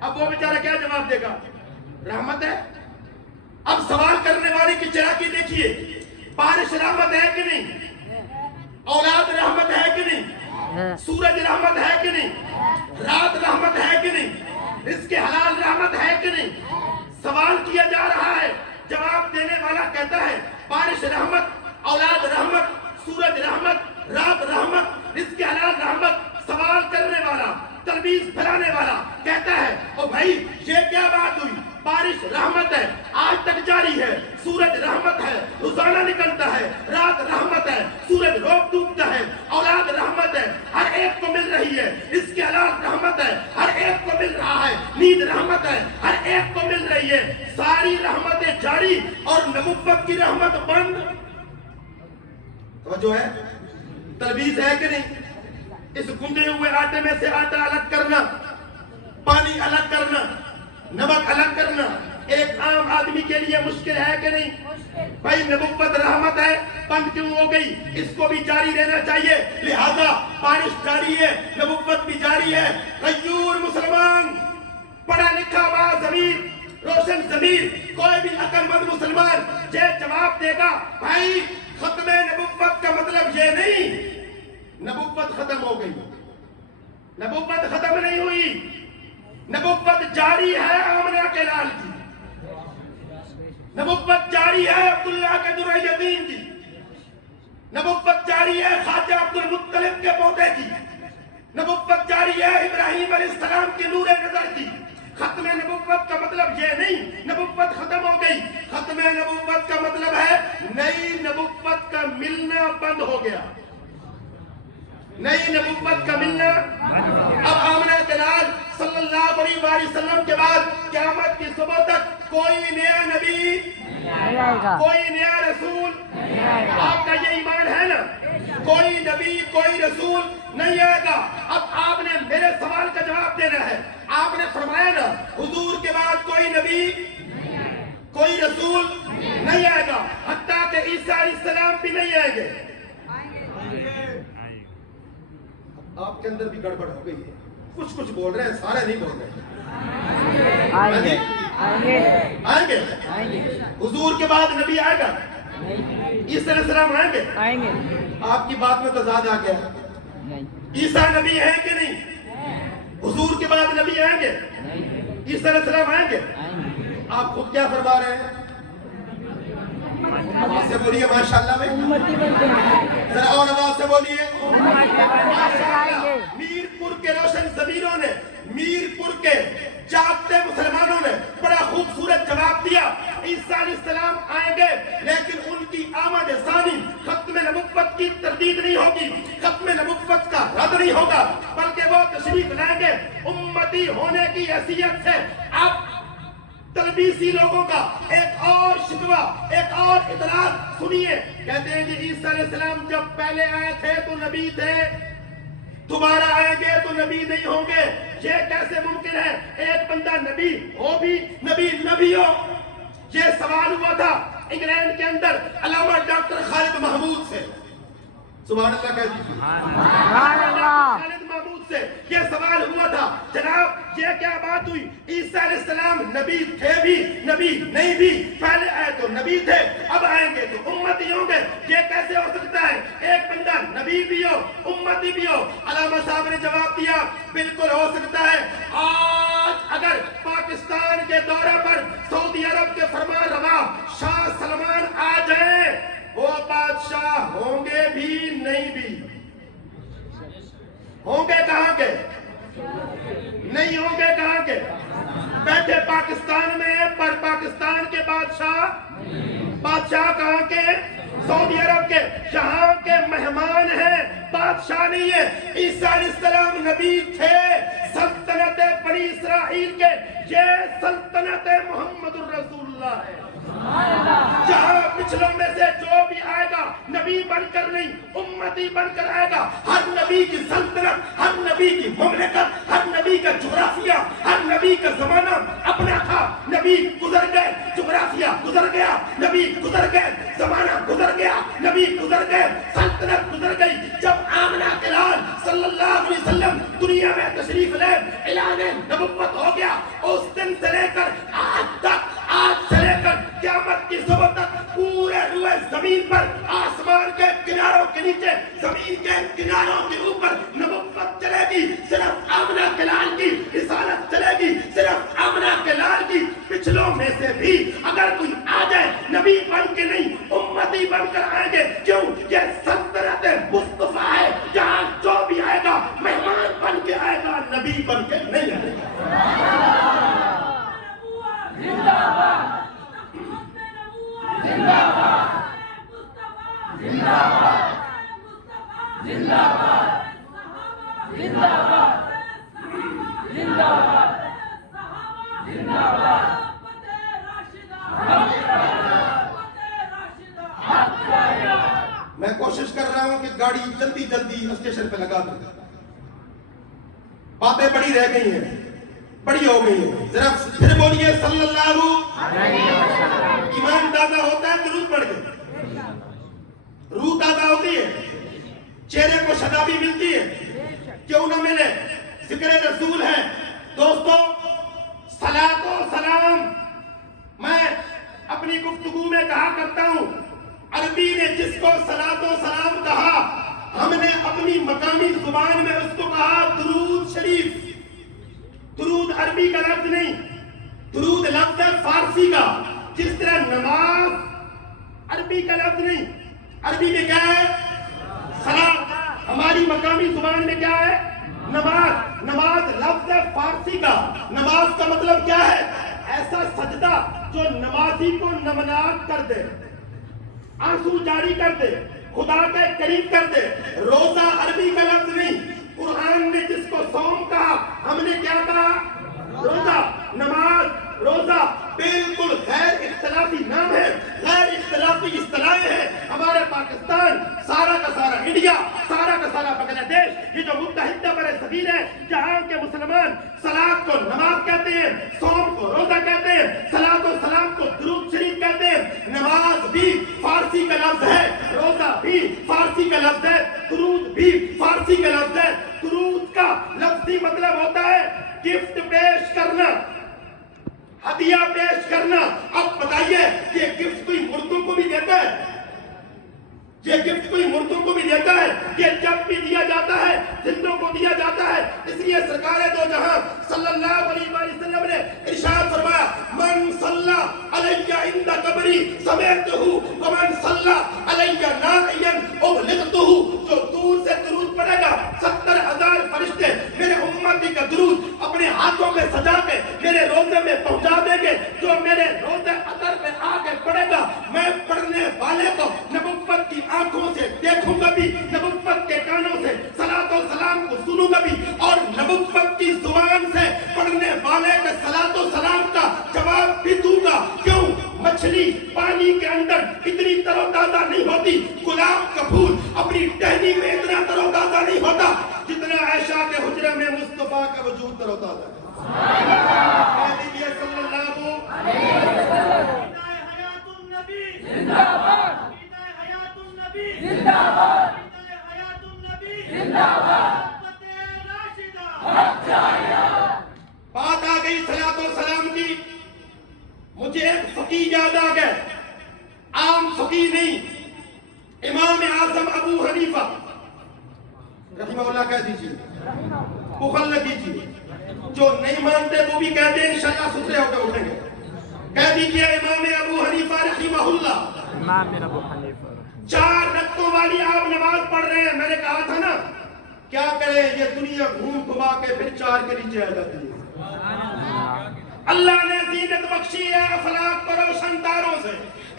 اب وہ بیچارہ کیا جواب دے گا؟ رحمت ہے۔ اب سوال کرنے والے کی چلاکی دیکھیے، بارش رحمت ہے کہ نہیں؟ اولاد رحمت ہے کہ نہیں؟ سورج رحمت ہے کہ نہیں؟ رات رحمت ہے کہ نہیں؟ رزق حلال رحمت ہے کہ نہیں؟ سوال کیا جا رہا ہے، جواب دینے والا کہتا ہے بارش رحمت، اولاد رحمت، سورج رحمت، رات رحمت، رزق حلال رحمت۔ سوال کرنے والا، تلبیس پھیلانے والا کہتا ہے او بھائی یہ کیا بات ہوئی؟ بارش رحمت ہے، آج تک جاری ہے، سورج رحمت ہے، روزانہ نکلتا ہے، رات رحمت ہے، سورج روز ڈوبتا ہے، اولاد رحمت ہے، ہر ایک کو مل رہی ہے، اس کے حلال رحمت ہے، ہر ایک کو مل رہا ہے. نیند رحمت ہے, ہر ایک کو مل رہی ہے. ساری رحمتیں جاری اور نبوت کی رحمت بند. توجہ ہے, تلبیس ہے کہ نہیں؟ اس گندے ہوئے آٹے میں سے آٹا الگ کرنا, پانی الگ کرنا, نمک الگ کرنا ایک عام آدمی کے لیے مشکل ہے کہ نہیں؟ بھائی نبوت رحمت ہے, بند کیوں ہو گئی؟ اس کو بھی جاری رہنا چاہیے. لہذا بارش جاری ہے, نبوت بھی جاری ہے. غیور مسلمان, پڑھا لکھا با ضمیر, روشن ضمیر, کوئی بھی عقل مند مسلمان یہ جواب دے گا, بھائی ختم نبوت کا مطلب یہ نہیں نبوت ختم ہو گئی. نبوت ختم نہیں ہوئی, نبوت جاری ہے آمنہ کے لال کی, نبوت جاری ہے عبداللہ کے در یتیم کی, نبوت جاری ہے خواجہ عبد المطلب کے پوتے کی, نبوت جاری ہے ابراہیم علیہ السلام کی نور نظر کی. ختم نبوت کا مطلب یہ نہیں نبوت ختم ہو گئی. ختم نبوت کا مطلب ہے نئی نبوت کا ملنا بند ہو گیا. نئی نبوت کا ملنا. اب آمنہ کے لال صلی اللہ علیہ وسلم کے بعد قیامت کی صبح تک کوئی نیا نبی, کوئی نیا رسول, آپ کا یہ ایمان ہے نا, کوئی نبی کوئی رسول نہیں آئے گا. اب آپ نے میرے سوال کا جواب دینا ہے. آپ نے فرمایا نا حضور کے بعد کوئی نبی کوئی رسول نہیں آئے گا, حتیٰ کہ عیسیٰ علیہ السلام بھی نہیں آئیں گے. آپ کے اندر بھی گڑبڑ ہو گئی ہے, کچھ کچھ بول رہے ہیں, سارے نہیں بول رہے. آئیں گے. حضور کے بعد نبی آئے گا, عیسیٰ علیہ السلام آئیں گے. آپ کی بات میں تضاد آ گیا. عیسیٰ نبی ہیں کہ نہیں؟ حضور کے بعد نبی آئیں گے, عیسیٰ علیہ السلام آئیں گے. آپ خود کیا فرما رہے ہیں؟ آواز سے بولیے ماشاءاللہ میں, ذرا اور آواز سے بولیے. میرپور کے روشن ضمیروں نے, میرپور کے جاگتے مسلمانوں نے بڑا خوبصورت جواب دیا. عیسیٰ علیہ السلام آئیں گے لیکن ان کی آمد ثانی ختم نبوت کی تردید نہیں ہوگی, ختم نبوت کا رد نہیں ہوگا, بلکہ وہ تشریف لائیں گے امتی ہونے کی حیثیت سے. اب تلبیسی لوگوں کا ایک اور شکوہ, ایک اور اعتراض سنیے. کہتے ہیں کہ عیسیٰ علیہ السلام جب پہلے آئے تھے تو نبی تھے, دوبارہ آئیں گے تو نبی نہیں ہوں گے. یہ کیسے ممکن ہے؟ ایک بندہ نبی ہو بھی نبی نہ بھی ہو. یہ سوال ہوا تھا انگلینڈ کے اندر علامہ ڈاکٹر خالد محمود سے. سبحان اللہ کہہ دیجیے. خالد محمود سے یہ سوال ہوا تھا, جناب یہ کیا بات ہوئی؟ عیسیٰ علیہ السلام نبی تھے بھی نبی نہیں بھی, پہلے آئے تو نبی تھے, اب آئیں گے تو امتی ہوں گے. یہ کیسے ہو سکتا ہے ایک بندہ نبی بھی ہو امتی بھی ہو؟ علامہ صاحب نے جواب دیا بالکل ہو سکتا ہے. آج اگر پاکستان کے دورے پر سعودی عرب کے فرمان روا شاہ سلمان آ جائیں, وہ بادشاہ ہوں گے بھی نہیں بھی. ہوں گے کہاں کے؟ نہیں ہوں گے کہاں کے؟ بیٹھے پاکستان میں ہیں پر پاکستان کے بادشاہ کہاں کے؟ سعودی عرب کے. یہاں کے مہمان ہیں, بادشاہ نہیں ہے. عیسیٰ علیہ السلام نبی تھے, سلطنت بنی اسرائیل کے, یہ سلطنت محمد الرسول اللہ ہے. جہاں پچھلوں میں سے جو بھی آئے گا نبی بن کر نہیں امتی بن کر آئے گا. ہر نبی کی سلطنت, ہر نبی کی مملکت, ہر نبی کا جغرافیہ, ہر نبی کا زمانہ اپنا تھا. نبی گزر گئے, جغرافیہ گزر گیا, نبی گزر گئے, زمانہ گزر گیا, نبی گزر گئے, سلطنت گزر گئی. جب آمنہ کے لال صلی اللہ علیہ وسلم دنیا میں تشریف لے, اعلان نبوت ہو گیا. اس دن سے لے کر آج تک, آج سے لے کر قیامت کی صبح تک پورے روئے زمین پر, آسمان کے کناروں کے نیچے, زمین کے کناروں کے اوپر نبوت چلے گی. صرف آمنہ کے لال کی رسالت چلے گی, صرف آمنہ کے لال کی. پچھلوں میں سے بھی اگر کوئی آ جائے نبی بن کے نہیں امتی بن کر آئیں گے. کیوں؟ یہ سلطنت مصطفیٰ ہے, جہاں جو بھی آئے گا مہمان بن کے آئے گا, نبی بن کے نہیں آئے گا. زندہ باد. گاڑی جلدی جلدی اسٹیشن پہ لگا دوں. باتیں بڑی رہ گئی ہیں, بڑی ہو گئی ہیں. ذرا پھر بولیے صلی اللہ علیہ وسلم. ایمان تازہ ہوتا ہے درود پڑھ کے, روح تازہ ہوتی ہے, چہرے کو شادابی ملتی ہے, کیوں نہ ملے. ذکر رسول ہے دوستو. صلاۃ و سلام میں اپنی گفتگو میں کہا کرتا ہوں, عربی نے جس کو صلاۃ و سلام کہا, ہم نے اپنی مقامی زبان میں اس کو کہا درود شریف. درود عربی کا لفظ نہیں, درود لفظ ہے فارسی کا. جس طرح نماز عربی کا لفظ نہیں, عربی میں کیا ہے سلام, ہماری مقامی زبان میں کیا ہے نماز. نماز لفظ ہے فارسی کا. نماز کا مطلب کیا ہے؟ ایسا سجدہ جو نمازی کو نمناک کر دے, آنسو جاری کر دے, خدا کے قریب کر دے. روزہ عربی کا لفظ نہیں, قرآن نے جس کو صوم کہا ہم نے کیا کہا روزہ. نماز روزہ بالکل غیر اختلافی نام ہے, غیر اختلافی اصطلاحیں ہیں. ہمارے پاکستان, سارا کا سارا انڈیا, سارا کا سارا بنگلہ دیش, یہ جو متحدہ برصغیر ہے, جہاں کے مسلمان صلاۃ کو نماز کہتے ہیں, صوم کو روزہ کہتے ہیں, صلاۃ و سلام کو درود شریف کہتے ہیں. نماز بھی فارسی کا لفظ ہے, روزہ بھی فارسی کا لفظ ہے, درود بھی فارسی کا لفظ ہے. درود کا لفظی مطلب ہوتا ہے گفٹ پیش کرنا, ہدیہ پیش کرنا. اب بتائیے یہ گفٹ کوئی مردوں کو بھی دیتا ہے؟ یہ گفٹ کوئی مردوں کو بھی دیتا ہے؟ یہ جب بھی دیا جاتا ہے زندوں کو دیا جاتا ہے. اس لیے سرکار دو جہاں صلی اللہ علیہ وسلم نے ارشاد فرمایا من صلی علیہ عند قبری سمیتہ ومن صلی علیہ نائیا ابلغتہ. جو دور سے درود پڑھے گا 70,000 فرشتے میرے امتی کا درود اپنے ہاتھوں میں سجا کے میرے روزے میں پہنچا دیں گے. جو میرے روزے اثر میں آ کے پڑھے گا, میں پڑھنے والے کو نبوت کی آنکھوں سے دیکھوں گا بھی, نبوت کے کانوں سے صلاۃ و سلام کو سنوں گا بھی, اور نبوت کی زبان سے پڑھنے والے کے صلاۃ و سلام کا جواب بھی دوں گا. کیوں؟ مچھلی پانی کے اندر اتنی تر و تازہ نہیں ہوتی, گلاب کا پھول اپنی ٹہنی میں اتنا تر و تازہ نہیں ہوتا جتنا عائشہ کے حجرے میں مصطفیٰ کا وجود تر و تازہ ہے. کہہ دیجیے صلی اللہ علیہ وسلم. حیات النبی زندہ باد, حیات النبی زندہ باد, حیات النبی زندہ باد. راشدہ. بات آ گئی صلاۃ و سلام کی, مجھے ایک فقیہ یاد آ گئے, عام فقیہ نہیں, امام اعظم ابو حنیفہ رحمہ اللہ کہہ دیجیے, بخل نہ کیجیے. جو نہیں مانتے وہ بھی کہتے ہیں انشاءاللہ ستھرے ہو کے اٹھیں گے. کہہ دیجیے امام ابو حنیفہ رحمہ اللہ. امام ابو حنیفہ 4 رکعتوں والی آپ نماز پڑھ رہے ہیں. میں نے کہا تھا نا کیا کریں, یہ دنیا گھوم گھما کے پھر 4 کے نیچے آ جاتی ہے. اللہ نے زینت بخشی ہے افلاک کو روشن تاروں سے,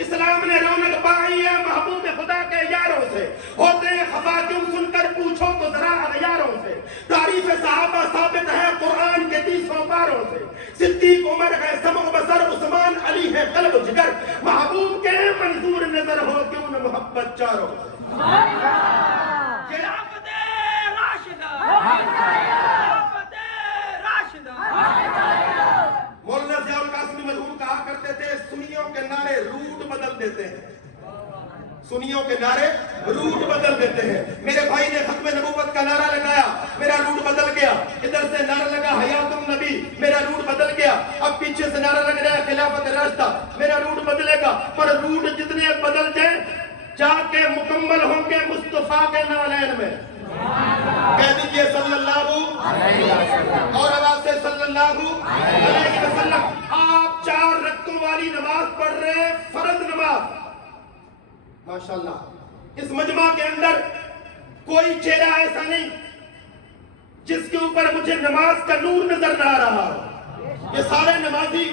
اسلام نے رونق پائی ہے محبوب خدا کے یاروں سے. ہوتے ہیں خفا کیوں سن کر پوچھو تو ذرا اغیاروں سے. تعریف صحابہ ثابت ہے قرآن کے 30 پاروں سے. صدیق عمر ہے سمع و بصر, عثمان علی ہے قلب و جگر. محبوب کے منظور نظر ہو کیوں نہ محبت چاروں سے. خلافت راشدہ. خلافت راشدہ. مولانا ضیاء القاسمی مرحوم کہا کرتے تھے سنیوں کے نعرے روٹ بدل دیتے ہیں, سنیوں کے نعرے روٹ بدل دیتے ہیں. میرے بھائی نے ختم نبوت کا نعرہ لگایا, میرا روٹ بدل گیا. ادھر سے نعرہ لگا حیات النبی, میرا روٹ بدل گیا. اب پیچھے سے نعرہ لگ رہا ہے خلافت راشدہ, میرا روٹ بدلے گا. پر روٹ جتنے بدل جائیں جا کے مکمل ہوں گے مصطفیٰ کے نالین میں. کہہ دیجئے صلی اللہ علیہ وسلم, اور آواز سے صلی اللہ علیہ وسلم. آپ 4 رکعتوں والی نماز پڑھ رہے ہیں, فرض نماز. ماشاءاللہ اس مجمع کے اندر کوئی چہرہ ایسا نہیں جس کے اوپر مجھے نماز کا نور نظر نہ آ رہا ہو. یہ سارے نمازی,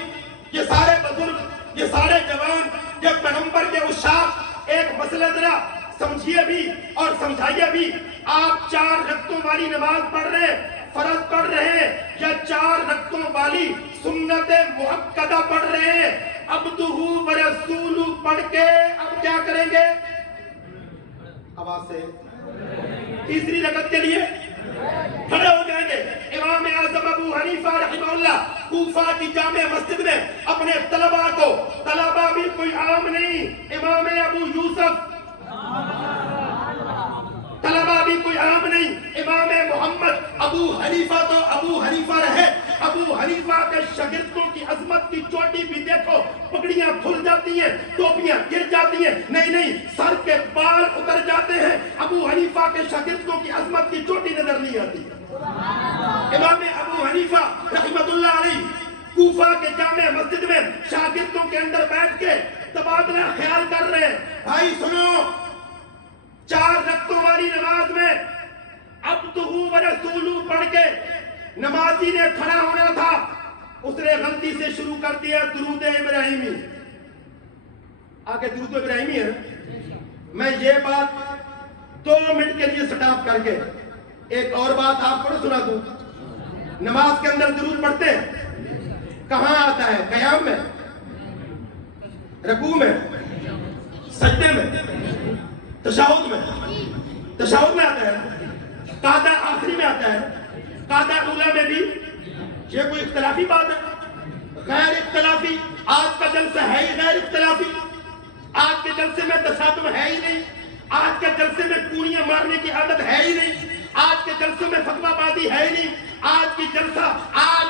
یہ سارے بزرگ, یہ سارے جوان, یہ پیغمبر کے عشاق. ایک مسئلہ ذرا سمجھیے بھی اور سمجھائیے بھی. آپ 4 رکعتوں والی نماز پڑھ رہے ہیں, فرض پڑھ رہے ہیں, یا 4 رکعتوں والی سنت مؤکدہ پڑھ رہے ہیں. عبدہ ورسولہ پڑھ کے اب کیا کریں گے؟ آواز سے تیسری رکعت کے لیے کھڑے ہو جائیں گے. امام اعظم ابو حنیفہ رحمہ اللہ کوفہ کی جامع مسجد میں اپنے طلباء کو، طلباء بھی کوئی عام نہیں، امام ابو یوسف، طلباء بھی کوئی عام نہیں، امام محمد، ابو حنیفہ تو ابو حنیفہ رہے. ابو حنیفہ کے شاگردوں کی عظمت کی چوٹی بھی دیکھو، پگڑیاں کھل جاتی ہیں، ٹوپیاں گر جاتی ہیں، نہیں سر کے بال اتر جاتے ہیں. ابو حنیفہ کے شاگردوں کی عظمت کی چوٹی نظر نہیں آتی. امام ابو حنیفہ رحمۃ اللہ علیہ کوفہ کے جامع مسجد میں شاگردوں کے اندر بیٹھ کے تبادلہ خیال کر رہے ہیں. بھائی سنو، 4 رکعتوں والی نماز میں عبدہ ورسولہ پڑھ کے نمازی نے کھڑا ہونا تھا، اس نے غلطی سے شروع کر دیا درود ابراہیمی. آگے درود ابراہیمی ہے. میں یہ بات 2 منٹ کے لیے سٹاپ کر کے ایک اور بات آپ کو سنا دوں. نماز کے اندر درود پڑھتے ہیں، کہاں آتا ہے؟ قیام میں، رکوع میں، سجدے میں، تشہد میں. تشہد میں آتا ہے، قعدہ آخری میں آتا ہے، قعدہ اولیٰ میں بھی. یہ کوئی اختلافی بات ہے؟ غیر اختلافی. آج کا جلسہ ہے ہی غیر اختلافی. آج کے جلسے میں تصادم ہے ہی نہیں. آج کے جلسے میں کونیاں مارنے کی عادت ہے ہی نہیں. آج کے جلسے میں فتویٰ بازی ہے ہی نہیں. آج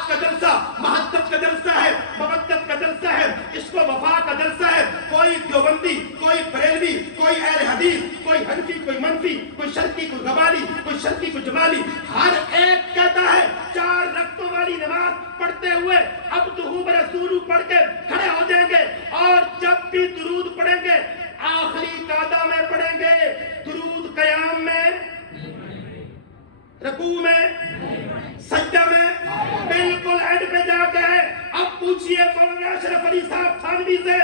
کا جلسہ محبت کا جلسہ ہے، مودت کا جلسہ ہے، عشق و وفا کا جلسہ ہے. کوئی دیوبندی، کوئی بریلوی، کوئی اہل حدیث، کوئی حنفی، کوئی منفی، کوئی شرقی، کوئی غبالی، کوئی شرقی، کوئی جمالی، ہر ایک کہتا ہے 4 رکعتوں والی نماز پڑھتے ہوئے عبدہ ورسولہ پڑھ کے کھڑے ہو جائیں گے، اور جب بھی درود پڑھیں گے آخری قعدہ میں پڑھیں گے. درود قیام میں، رکوع میں، سجدہ میں، بالکل اینڈ پہ جا کے ہے. اب پوچھئے مولانا اشرف علی صاحب تھانوی سے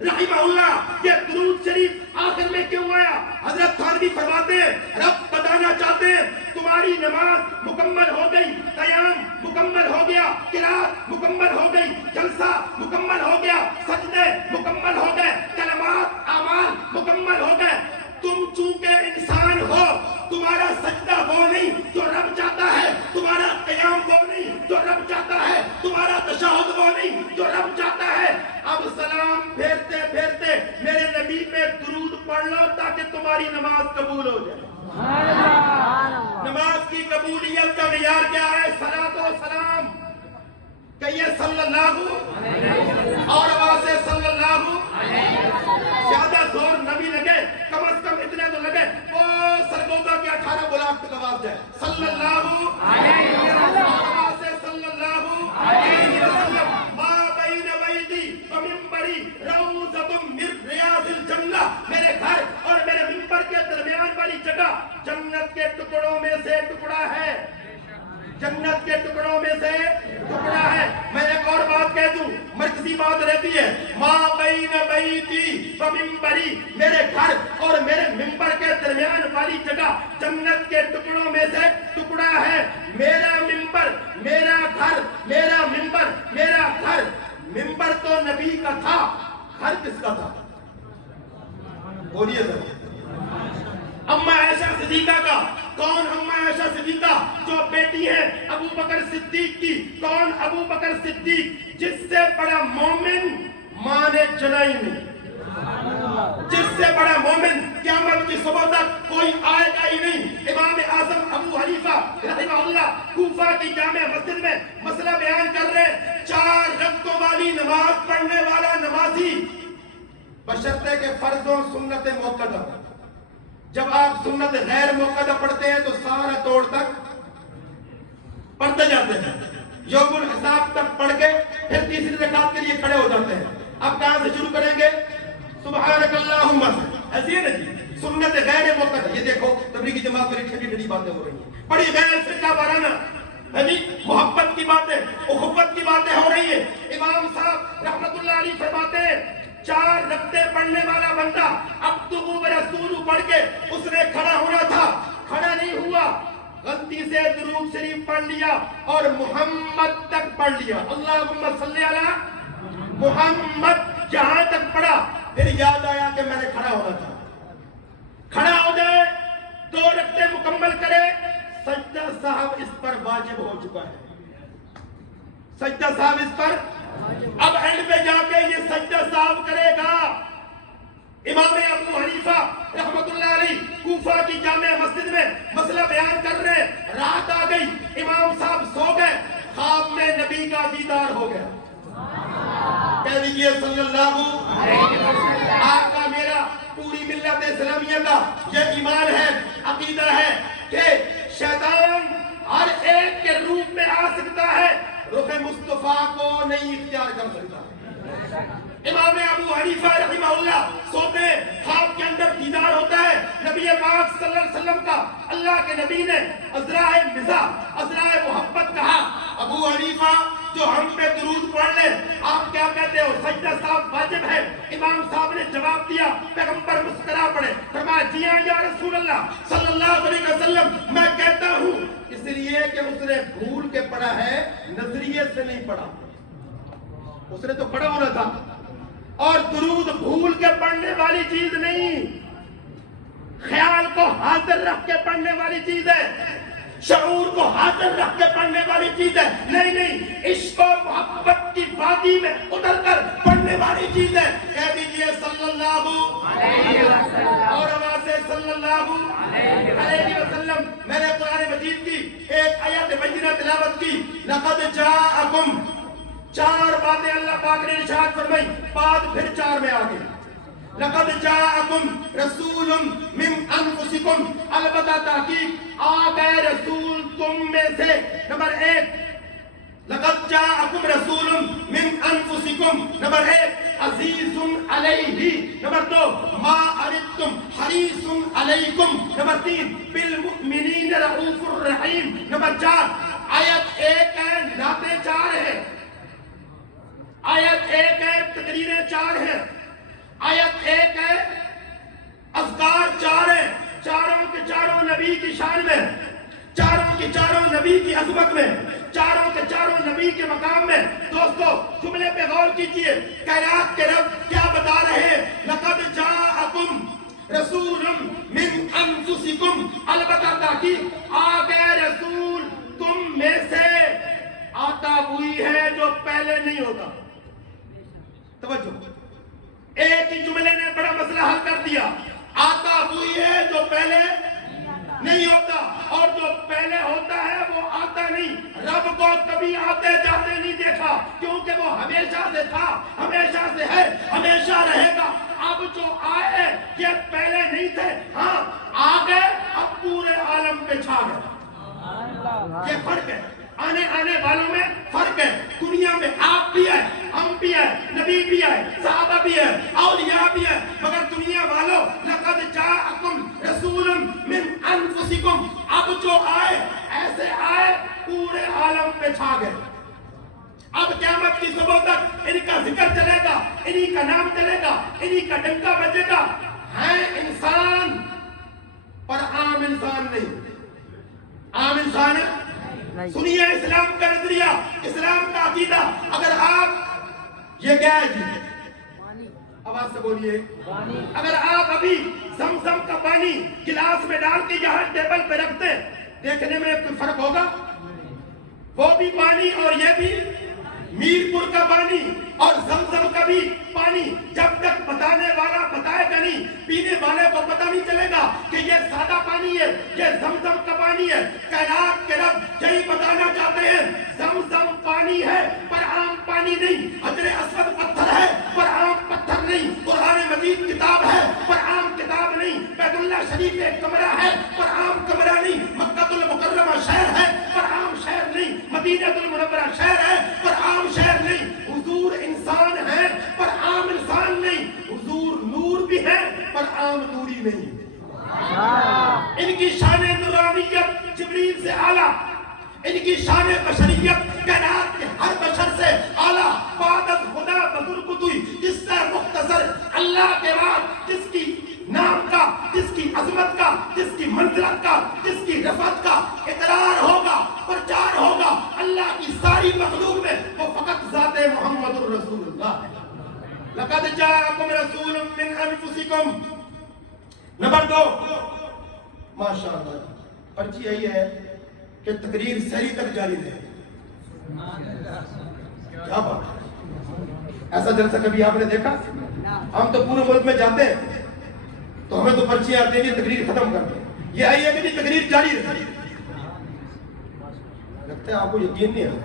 رحمہ اللہ، یہ درود شریف آخر میں کیوں آیا؟ حضرت تھانوی فرماتے ہیں رب بتانا چاہتے ہیں تمہاری نماز مکمل ہو گئی، قیام مکمل ہو گیا، قرات مکمل ہو گئی، جلسہ مکمل ہو گیا، سجدے مکمل ہو گئے، کلمات اعمال مکمل ہو گئے. تم چونکہ انسان ہو، تمہارا سجدہ وہ نہیں جو رب چاہتا ہے، تمہارا قیام وہ نہیں جو رب چاہتا ہے، تمہارا تشہد وہ نہیں جو رب چاہتا ہے. اب سلام پھیرتے پھیرتے میرے نبی پہ درود پڑھ لو تاکہ تمہاری نماز قبول ہو جائے. نماز کی قبولیت کا معیار کیا ہے؟ صلاۃ و سلام. کہیے صلی اللہ، اور آواز سے صلی اللہ. زیادہ زور نہ بھی لگے، کم از کم اتنے تو لگے او سرگودا کے 18 بلاک تک آواز جائے. صلی اللہ علیہ وسلم سے صلی اللہ علیہ وسلم. ما بین بیتی و منبری روضۃ من ریاض الجنہ. میرے گھر اور میرے منبر کے درمیان والی جگہ جنت کے ٹکڑوں میں سے ٹکڑا ہے. جنت کے ٹکڑوں میں سے ٹکڑا ہے. میں ایک اور بات کہہ دوں، مرکزی بات رہتی ہے، ما بین بیتی و منبری، میرے گھر اور میرے منبر کے درمیان والی جگہ جنت کے ٹکڑوں میں سے ٹکڑا ہے. میرا منبر، میرا گھر، میرا منبر، میرا گھر. منبر تو نبی کا تھا، گھر کس کا تھا؟ بولیے ذرا. اما عائشہ صدیقہ کا. کون اما عائشہ صدیقہ؟ جو بیٹی ہے ابو بکر صدیق کی. کون ابو بکر صدیق؟ جس سے بڑا مومن ماں نے جنائی نہیں. جس سے بڑا مومن قیامت کی صبح تک کوئی آئے گا ہی نہیں. امام اعظم ابو حنیفہ رحمہ اللہ کوفہ کی جامع مسجد میں مسئلہ بیان کر رہے. 4 رکعتوں والی نماز پڑھنے والا نمازی بشرطے کے فرضوں سنت موقدہ. جب آپ سنت غیر موقدہ پڑھتے ہیں تو سارا توڑ تک پڑھتے جاتے ہیں، یوم الحساب تک پڑھ کے پھر تیسری رکعت کے لیے کھڑے ہو جاتے ہیں. اب کہاں سے شروع کریں گے؟ سبحانک اللہم. ایسی ہے نا جی سنت غیر موقدہ. یہ دیکھو تبلیغی جماعت میں ٹھنڈی ٹھنڈی باتیں ہو رہی ہیں، بڑی غیر فرقہ وارانہ محبت کی باتیں، اخوت کی باتیں ہو رہی ہیں. امام صاحب رحمت اللہ علیہ فرماتے ہیں 4 رکعتیں پڑھنے والا بندہ عبدہ ورسولہ پڑھ کے اس نے کھڑا ہونا تھا، کھڑا نہیں ہوا، غلطی سے درود شریف پڑھ لیا اور محمد تک پڑھ لیا. اللہم صلی علی محمد جہاں تک پڑھا، پھر یاد آیا کہ میں نے کھڑا ہونا تھا. کھڑا ہو گئے مکمل کرے سجدہ صاحب اس پر واجب ہو چکا ہے. سجدہ صاحب اس پر اب اینڈ پہ جا کے یہ سجدہ صاحب کرے گا. امام ابو حنیفہ رحمت اللہ علیہ کوفہ کی جامع مسجد میں مسئلہ بیان کر رہے ہیں. رات آ گئی, امام صاحب سو گئے, خواب میں نبی کا دیدار ہو گیا. کہہ دیجئے صلی اللہ علیہ وسلم. آپ کا میرا پوری ملت اسلامیہ کا یہ ایمان ہے, عقیدہ ہے کہ شیطان ہر ایک کے روپ میں آ سکتا ہے, رخ مصطفیٰ کو نہیں اختیار کر سکتا. امام ابو حنیفہ رحمہ اللہ سوتے ہیں, خواب کے اندر دیدار ہوتا ہے نبی پاک صلی اللہ علیہ وسلم کا. اللہ کے نبی نے عذرائے مزاح, عذرائے محبت کہا, ابو حنیفہ جو ہم پہ درود پڑھ لے آپ کیا کہتے ہو, سجدہ صاحب واجب ہے. امام صاحب نے جواب دیا, پیغمبر مسکرا پڑے, فرمایا جی ہاں یا رسول اللہ صلی اللہ علیہ وسلم, میں کہتا ہوں اس لیے کہ اس نے بھول کے پڑھا ہے, نظریے سے نہیں پڑھا. اس نے تو پڑھا ہونا تھا. اور درود بھول کے پڑھنے والی چیز نہیں, خیال کو حاضر رکھ کے پڑھنے والی چیز ہے, شعور کو حاضر رکھ کے پڑھنے والی چیز ہے. نہیں, عشق و محبت کی وادی میں اتر کر پڑھنے والی چیز ہے. کہہ دیجئے صلی اللہ علیہ وسلم, اور آواز سے صلی اللہ علیہ وسلم. میں نے قرآن مجید کی ایک آیت بینہ تلاوت کی, لقد جاءکم, 4 باتیں اللہ پاک نے ارشاد فرمائی, بعد پھر 4 میں آگے. لقد جاءکم رسول من انفسکم, البتہ تحقیق آ گئے رسول تم میں سے. نمبر 1, لقد جاءکم رسول من انفسکم. نمبر 1, عزیز علیہ. نمبر 2, ما عنتم حریص علیکم. نمبر 3, بالمؤمنین رؤوف الرحیم. نمبر 4, آیت 1 ہے, نعتیں 4 ہیں. آیت 1 ہے, تقریریں 4 ہیں. آیت 1 ہے, اذکار 4 ہیں. چاروں کے چاروں نبی کی شان میں, چاروں کے چاروں نبی کی عظمت میں, چاروں کے چاروں نبی کے مقام میں. دوستو جملے پہ غور کیجئے, کائنات کے رب کیا بتا رہے ہیں, لقد جاءکم رسول من انفسکم, البتہ تحقیق آ گئے رسول تم میں سے. آتا ہوئی ہے جو پہلے نہیں ہوتا. توجہ, ایک ہی جملے نے بڑا مسئلہ حل کر دیا. آتا ہوئی ہے جو پہلے نہیں ہوتا, اور جو پہلے ہوتا ہے وہ آتا نہیں. رب کو کبھی آتے جاتے نہیں دیکھا, کیونکہ وہ ہمیشہ سے تھا, ہمیشہ سے ہے, ہمیشہ رہے گا. اب جو آئے یہ پہلے نہیں تھے, ہاں آ گئے, اب پورے عالم پہ چھا گئے. یہ فرق ہے, آنے والوں میں فرق ہے. دنیا میں آپ بھی ہے, ہم بھی ہے, نبی بھی ہے, صحابہ بھی ہے, اولیاء بھی ہے, مگر دنیا والوں لقد جاءکم رسول من انفسکم, اب جو آئے ایسے آئے پورے عالم پہ چھا گئے. اب قیامت کی صبح تک ان کا ذکر چلے گا, انہی کا نام چلے گا, انہی کا ڈنکا بجے گا. ہے انسان پر عام انسان نہیں. عام انسان ہے. سنیے اسلام کا نظریہ, اسلام کا عقیدہ. اگر آپ یہ کیا ہے جی, آواز سے بولیے, اگر آپ ابھی زمزم کا پانی گلاس میں ڈال کے یہاں ٹیبل پہ رکھتے, دیکھنے میں کوئی فرق ہوگا؟ وہ بھی پانی اور یہ بھی میر پور کا پانی اور زمزم کا بھی پانی. جب تک بتانے والا بتائے گا نہیں, پینے والے کو پتہ نہیں چلے گا کہ یہ سادہ پانی ہے, یہ زمزم کا پانی ہے. کائنات کے رب یہی بتانا چاہتے ہیں, زمزم پانی ہے پر عام پانی نہیں. حجر اسود پتھر ہے پر عام پتھر نہیں. قرآن مجید کتاب ہے پر عام کتاب نہیں. بیت اللہ شریف ایک کمرہ ہے پر عام کمرہ نہیں. مکہ المکرمہ شہر ہے پر عام شہر نہیں. مدینہ المنورہ شہر ہے پر عام شہر نہیں. حضور انسان ہے پر عام انسان نہیں. حضور نور بھی ہے پر عام نوری نہیں. ان کی شان نورانیت جبریل سے اعلیٰ, ان کی شان بشریت کائنات کے ہر بشر سے اعلیٰ. بعد از خدا بزرگ توئی, جس سے مختصر اللہ کے بعد جس کی نام کا, جس کی عظمت کا, جس کی منزلت کا, جس کی رفعت کا اقرار ہوگا, پرچار ہوگا اللہ کی ساری مخلوق میں, وہ فقط ذات محمد الرسول اللہ ہے. لقد جاءکم رسول من انفسکم. نمبر 2, ماشاءاللہ, پرچی یہی ہے کہ تقریر سحری تک جاری رہے. کیا بات ہے؟ ایسا جلسہ کبھی آپ نے دیکھا؟ ہم تو پورے ملک میں جاتے ہیں تو ہمیں تو پرچیاں آتی ہیں کہ تقریر ختم کر دیں. یہ آئی ہے کہ تقریر جاری رہے. لگتا ہے آپ کو یقین نہیں آتا.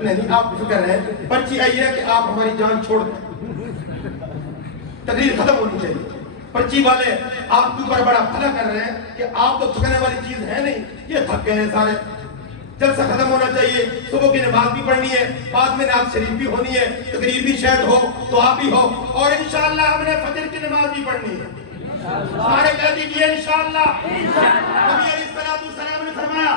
نہیں, آپ فکر رہے ہیں. پرچی آئی ہے کہ آپ ہماری جان چھوڑ دیں, تقریر ختم ہونی چاہیے. پرچی والے آپ کے اوپر بڑا بھلا کر رہے ہیں کہ آپ تو تھکنے والی چیز ہے نہیں, یہ تھک گئے ہیں سارے. جلسہ ختم ہونا چاہیے, صبح کی نماز بھی پڑھنی ہے, بعد میں نعت شریف بھی ہونی ہے, تقریر بھی شاید ہو تو آپ بھی ہو, اور انشاءاللہ ہم نے فجر کی نماز بھی پڑھنی ہے. سارے کہہ دیجئے انشاءاللہ. نبی علیہ السلام نے فرمایا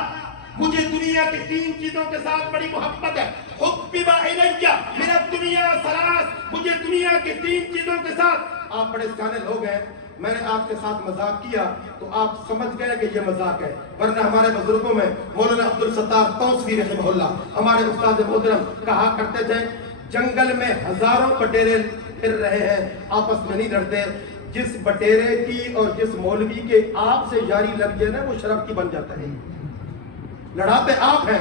مجھے دنیا کی 3 چیزوں کے ساتھ بڑی محبت ہے. حبب الیہ من الدنیا ثلاث, مجھے دنیا کی 3 چیزوں کے ساتھ. آپ بڑے سیانے لوگ ہیں, میں نے آپ کے ساتھ مذاق کیا تو آپ سمجھ گئے کہ یہ مذاق ہے, ورنہ ہمارے بزرگوں میں مولانا عبدالستار توسوی رحمہ اللہ ہمارے استاد محترم کہا کرتے تھے جنگل میں ہزاروں بٹیرے پھر رہے ہیں, آپس میں نہیں لڑتے. جس بٹیرے کی اور جس مولوی کے آپ سے یاری لگ جائے نا وہ شرف کی بن جاتا ہے. لڑاتے آپ ہیں,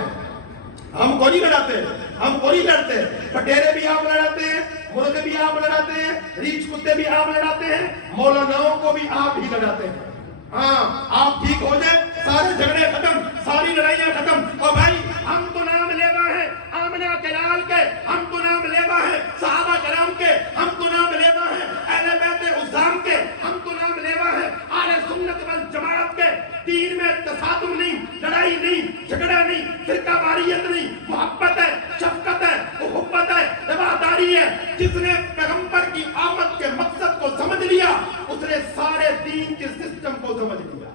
ہم کو نہیں لڑاتے, ہم کو نہیں لڑتے. بٹیرے بھی آپ لڑاتے ہیں, مرغے بھی آپ لڑاتے ہیں, ریچھ کتے بھی آپ لڑاتے ہیں, مولاناؤں کو بھی آپ ہی لڑاتے ہیں. ہاں, آپ ٹھیک ہو جائیں سارے جھگڑے ختم, ساری لڑائیاں ختم. اور بھائی ہم تو نام لیوا ہے آمنہ کے لال کے, ہم تو نام لیوا ہے صحابہ کرام کے, ہم تو نام لیوا ہے اہل بیت عظام کے, ہم تو نام لیوا ہے اہل سنت والجماعت کے. دین میں تصادم نہیں, لڑائی نہیں, جھگڑا نہیں, فرقہ واریت نہیں, محبت ہے, شفقت ہے, محبت ہے, رواداری ہے. جس نے پیغمبر کی آمد کے مقصد کو سمجھ لیا اس نے سارے دین کے سسٹم کو سمجھ لیا.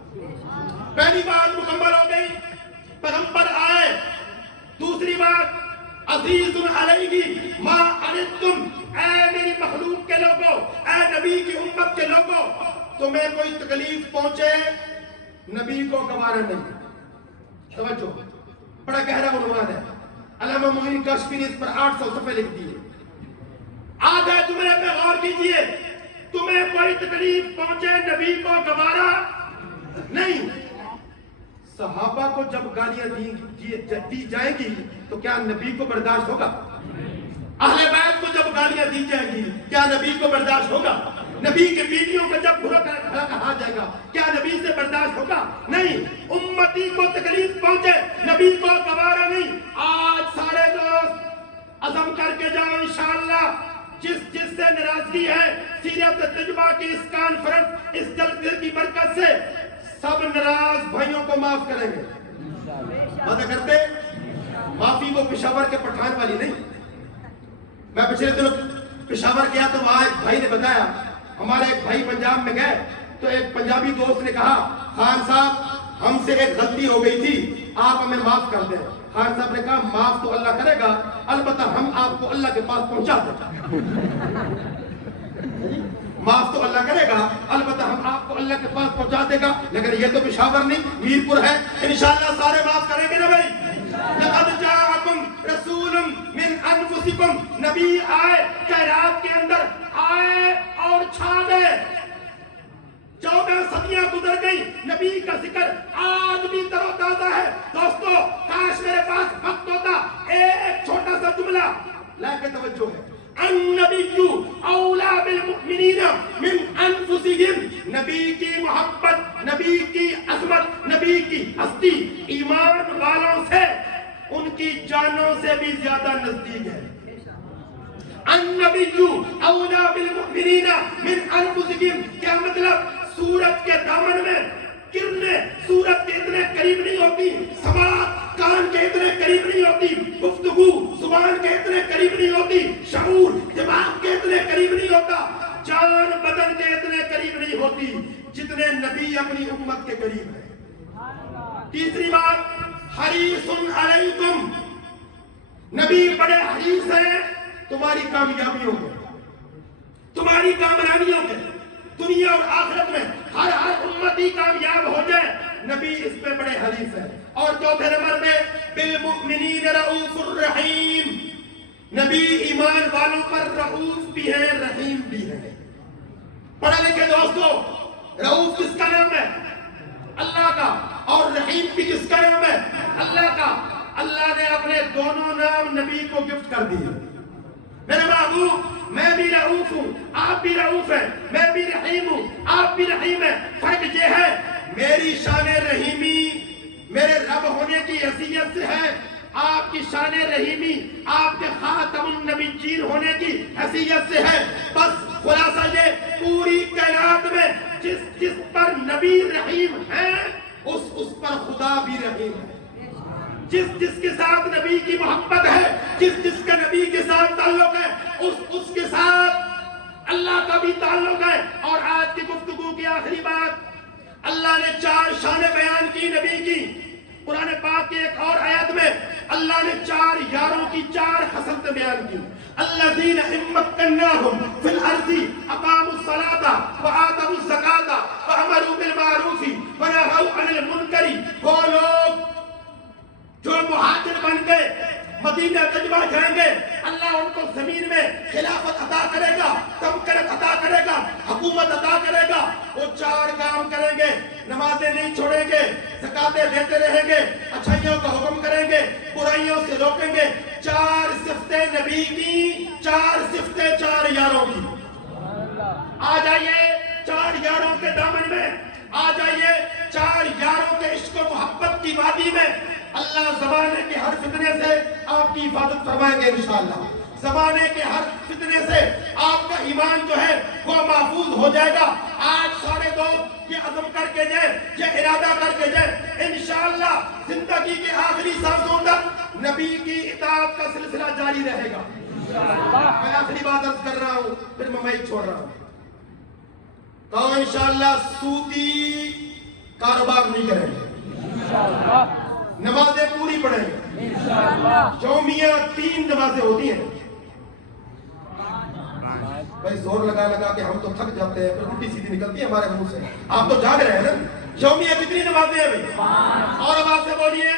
پہلی بات مکمل ہو گئی, پیغمبر آئے. دوسری بات عزیز علیہ ما عنتم, اے میری مخلوق کے لوگوں, اے نبی کی امت کے لوگوں, تمہیں کوئی تکلیف پہنچے نبی کو گوارا نہیں. توجہ, بڑا گہرا عنوان ہے. علامہ معین کاشفی نے اس پر 800 صفحے لکھ دیے. آدھے جملے پہ غور کیجئے, تمہیں کوئی تکلیف پہنچے نبی کو گوارا نہیں. صحابہ کو جب گالیاں دی جائیں گی تو کیا نبی کو برداشت ہوگا؟ اہل بیت کو جب گالیاں دی جائیں گی کیا نبی کو برداشت ہوگا؟ نبی کے بیٹیوں کو جب برا کہا جائے گا کیا نبی سے برداشت ہوگا؟ نہیں. امتی کو تکلیف پہنچے نبی کو گوارا نہیں. آج سارے دوست عزم کر کے جاؤ انشاءاللہ, جس سے ناراضگی ہے سیرت تجربہ کی اس کانفرنس, اس جلسے کی برکت سے سب ناراض بھائیوں کو معاف کریں گے. وعدہ کرتے معافی وہ پشاور کے پٹھان والی نہیں. میں پچھلے دنوں پشاور گیا تو وہاں ایک بھائی نے بتایا, ہمارے ایک بھائی پنجاب میں گئے تو ایک پنجابی دوست نے کہا خان صاحب ہم سے ایک غلطی ہو گئی تھی, آپ ہمیں معاف کر دیں. خان صاحب نے کہا معاف تو اللہ کرے گا, البتہ ہم آپ کو اللہ کے پاس پہنچا دیں. معاف تو اللہ کرے گا, البتہ ہم آپ کو اللہ کے پاس پہنچا دے گا. لیکن یہ تو پشاور نہیں, میرپور ہے. انشاءاللہ سارے معاف کریں گے نا بھائی. لقد جاءکم رسول من انفسکم, نبی آئے کائنات کے اندر آئے اور چھا گئے. 14 صدیاں گزر گئی, نبی کا ذکر آج بھی تر و تازہ ہے. دوستو کاش میرے پاس وقت ہوتا, ایک چھوٹا سا جملہ لا کے توجہ ہے. النبی اولا بالمؤمنین من انفسہم, نبی کی محبت, نبی کی عظمت, نبی کی ہستی ایمان والوں سے ان کی جانوں سے بھی زیادہ نزدیک ہے. النبی اولا بالمؤمنین من انفسہم, کیا مطلب؟ سورج کے دامن میں کرنیں سورج کے اتنے قریب نہیں ہوتی, سماعت کان کے اتنے قریب نہیں ہوتی, گفتگو زبان کے اتنے قریب نہیں ہوتی, شعور دماغ کے اتنے قریب نہیں ہوتا, جان بدن کے اتنے قریب نہیں ہوتی جتنے نبی اپنی امت کے قریب ہے. تیسری بات حریص علیکم, نبی بڑے حریص ہیں تمہاری کامیابیوں کے, تمہاری کامیابیوں کے, دنیا اور آخرت میں ہر امتی کامیاب ہو جائے, نبی اس پہ بڑے حریص ہیں. اور چوتھے نمبر پہ بالمؤمنین رؤوف الرحیم, نبی ایمان والوں پر رؤوف بھی ہے رحیم بھی ہے. پڑھا لکھے دوستو, رؤوف کس کا نام ہے؟ اللہ کا، اور رحیم بھی کس کا نام ہے؟ اللہ کا۔ اللہ نے اپنے دونوں نام نبی کو گفٹ کر دیے۔ میرے محبوب، میں بھی رؤوف ہوں، آپ بھی رؤوف ہیں، میں بھی رحیم ہوں، آپ بھی رحیم ہیں۔ فرق یہ ہے میری شان رحیمی میرے رب ہونے کی حیثیت سے ہے، آپ کی شان رحیمی آپ کے خاتم النبیین ہونے کی حیثیت سے ہے۔ بس خلاصہ یہ، پوری کائنات میں جس پر نبی رحیم ہے اس پر خدا بھی رحیم ہے۔ جس کے ساتھ نبی کی محبت ہے، جس کا نبی کے ساتھ تعلق ہے، اس کے ساتھ اللہ کا بھی تعلق ہے۔ اور آج کی گفتگو کی آخری بات، اللہ نے 4 شانیں بیان کی نبی کی۔ قرآن پاک کے ایک اور آیت میں اللہ نے 4 یاروں کی 4 خصلتیں بیان کی۔ الذین مکناہم فی الارض اقاموا الصلاۃ وآتوا الزکاۃ وامروا بالمعروف ونہوا عن المنکر۔ وہ لوگ جو مہاجر بن کے مدینہ طیبہ جائیں گے، اللہ ان کو زمین میں خلافت عطا کرے گا، تمکن عطا کرے گا، حکومت عطا کرے گا۔ وہ 4 کام کریں گے، نمازیں نہیں چھوڑیں گے، زکاتیں دیتے رہیں گے، اچھائیوں کا حکم کریں گے، برائیوں سے روکیں گے۔ 4 صفتیں نبی کی، 4 صفتیں 4 یاروں کی۔ آ جائیے 4 یاروں کے دامن میں، آ جائیے 4 یاروں کے عشق و محبت کی وادی میں۔ اللہ زمانے کے ہر فتنے سے آپ کی حفاظت فرمائیں گے انشاءاللہ۔ زمانے کے ہر فتنے سے آپ کا ایمان جو ہے وہ محفوظ ہو جائے گا۔ آج سارے دوست یہ عزم کر کے جائیں، یہ ارادہ کر کے جائیں، انشاءاللہ زندگی کے آخری سانسوں تک نبی کی اطاعت کا سلسلہ جاری رہے گا۔ میں آخری بات عرض کر رہا ہوں، پھر میں مائک چھوڑ رہا ہوں۔ تو انشاءاللہ سودی کاروبار نہیں کریں گے، نمازیں پوری پڑھیں گے۔ یومیہ 3 نمازیں ہوتی ہیں۔ بھائی زور لگا کے ہم تو تھک جاتے ہیں، پھر الٹی سیدھی نکلتی ہے ہمارے منہ سے۔ آپ تو جاگ رہے ہیں نا؟ یومیہ کتنی نمازیں ہیں بھائی؟ اور آواز سے بولیے۔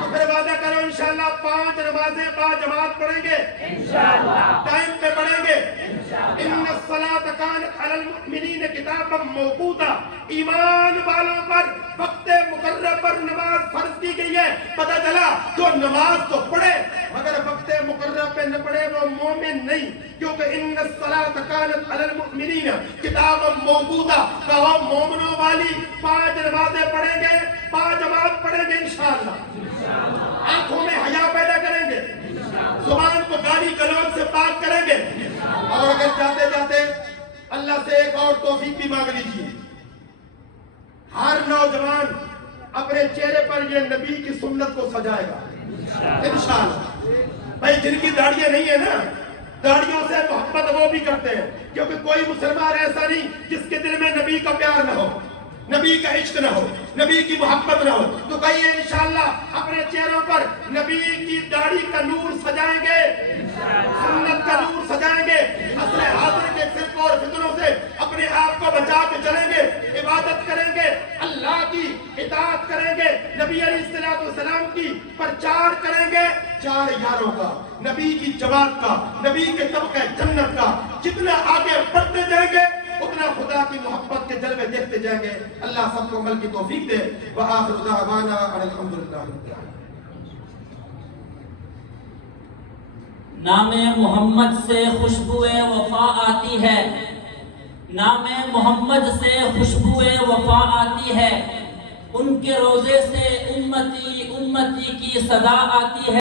تو پھر وعدہ کرو انشاءاللہ 5 نمازیں باجماعت پڑھیں گے، ٹائم پہ پڑھیں گے۔ ان الصلاۃ کانت علی المؤمنین کتابا موقوتا، ایمان والوں پر وقت مقرر پر نماز فرض کی گئی ہے۔ پتہ چلا جو نماز تو پڑھے مگر وقت مقرر پہ نہ پڑھے وہ مومن نہیں، کیونکہ ان الصلاۃ کانت علی المؤمنین کتابا موقوتا، کہو مومنوں والی 5 نمازیں پڑھیں گے، باجماعت پڑھیں گے انشاءاللہ۔ آنکھوں میں حیا پیدا کریں گے، زبان کو گالی گلوچ سے پاک کریں گے۔ اور اگر جاتے جاتے اللہ سے ایک اور توفیق بھی مانگ لیجیے، ہر نوجوان اپنے چہرے پر یہ نبی کی سنت کو سجائے گا انشاءاللہ۔ بھائی جن کی داڑیاں نہیں ہیں نا، داڑیوں سے محبت وہ بھی کرتے ہیں، کیونکہ کوئی مسلمان ایسا نہیں جس کے دل میں نبی کا پیار نہ ہو، نبی کا عشق نہ ہو، نبی کی محبت نہ ہو۔ تو کہیے انشاءاللہ اپنے چہروں پر نبی کی داڑھی کا نور سجائیں گے، سنت کا نور سجائیں گے، عصر حاضر کے فرقوں اور فتنوں سے اپنے آپ کو بچا کے چلیں گے، عبادت کریں گے، اللہ کی اطاعت کریں گے، نبی علیہ السلام کی پرچار کریں گے۔ 4 یاروں کا، نبی کی جماعت کا، نبی کے طبقہ جنت کا، جتنا آگے بڑھتے جائیں گے اتنا خدا کی محبت کے جلوے دیکھتے جائیں گے۔ اللہ سب کو عمل کی توفیق دے۔ وآخر دعوانا ان الحمدللہ۔ نام محمد سے خوشبو وفا آتی ہے، نام محمد سے خوشبو وفا آتی ہے، ان کے روزے سے امتی امتی کی صدا آتی ہے۔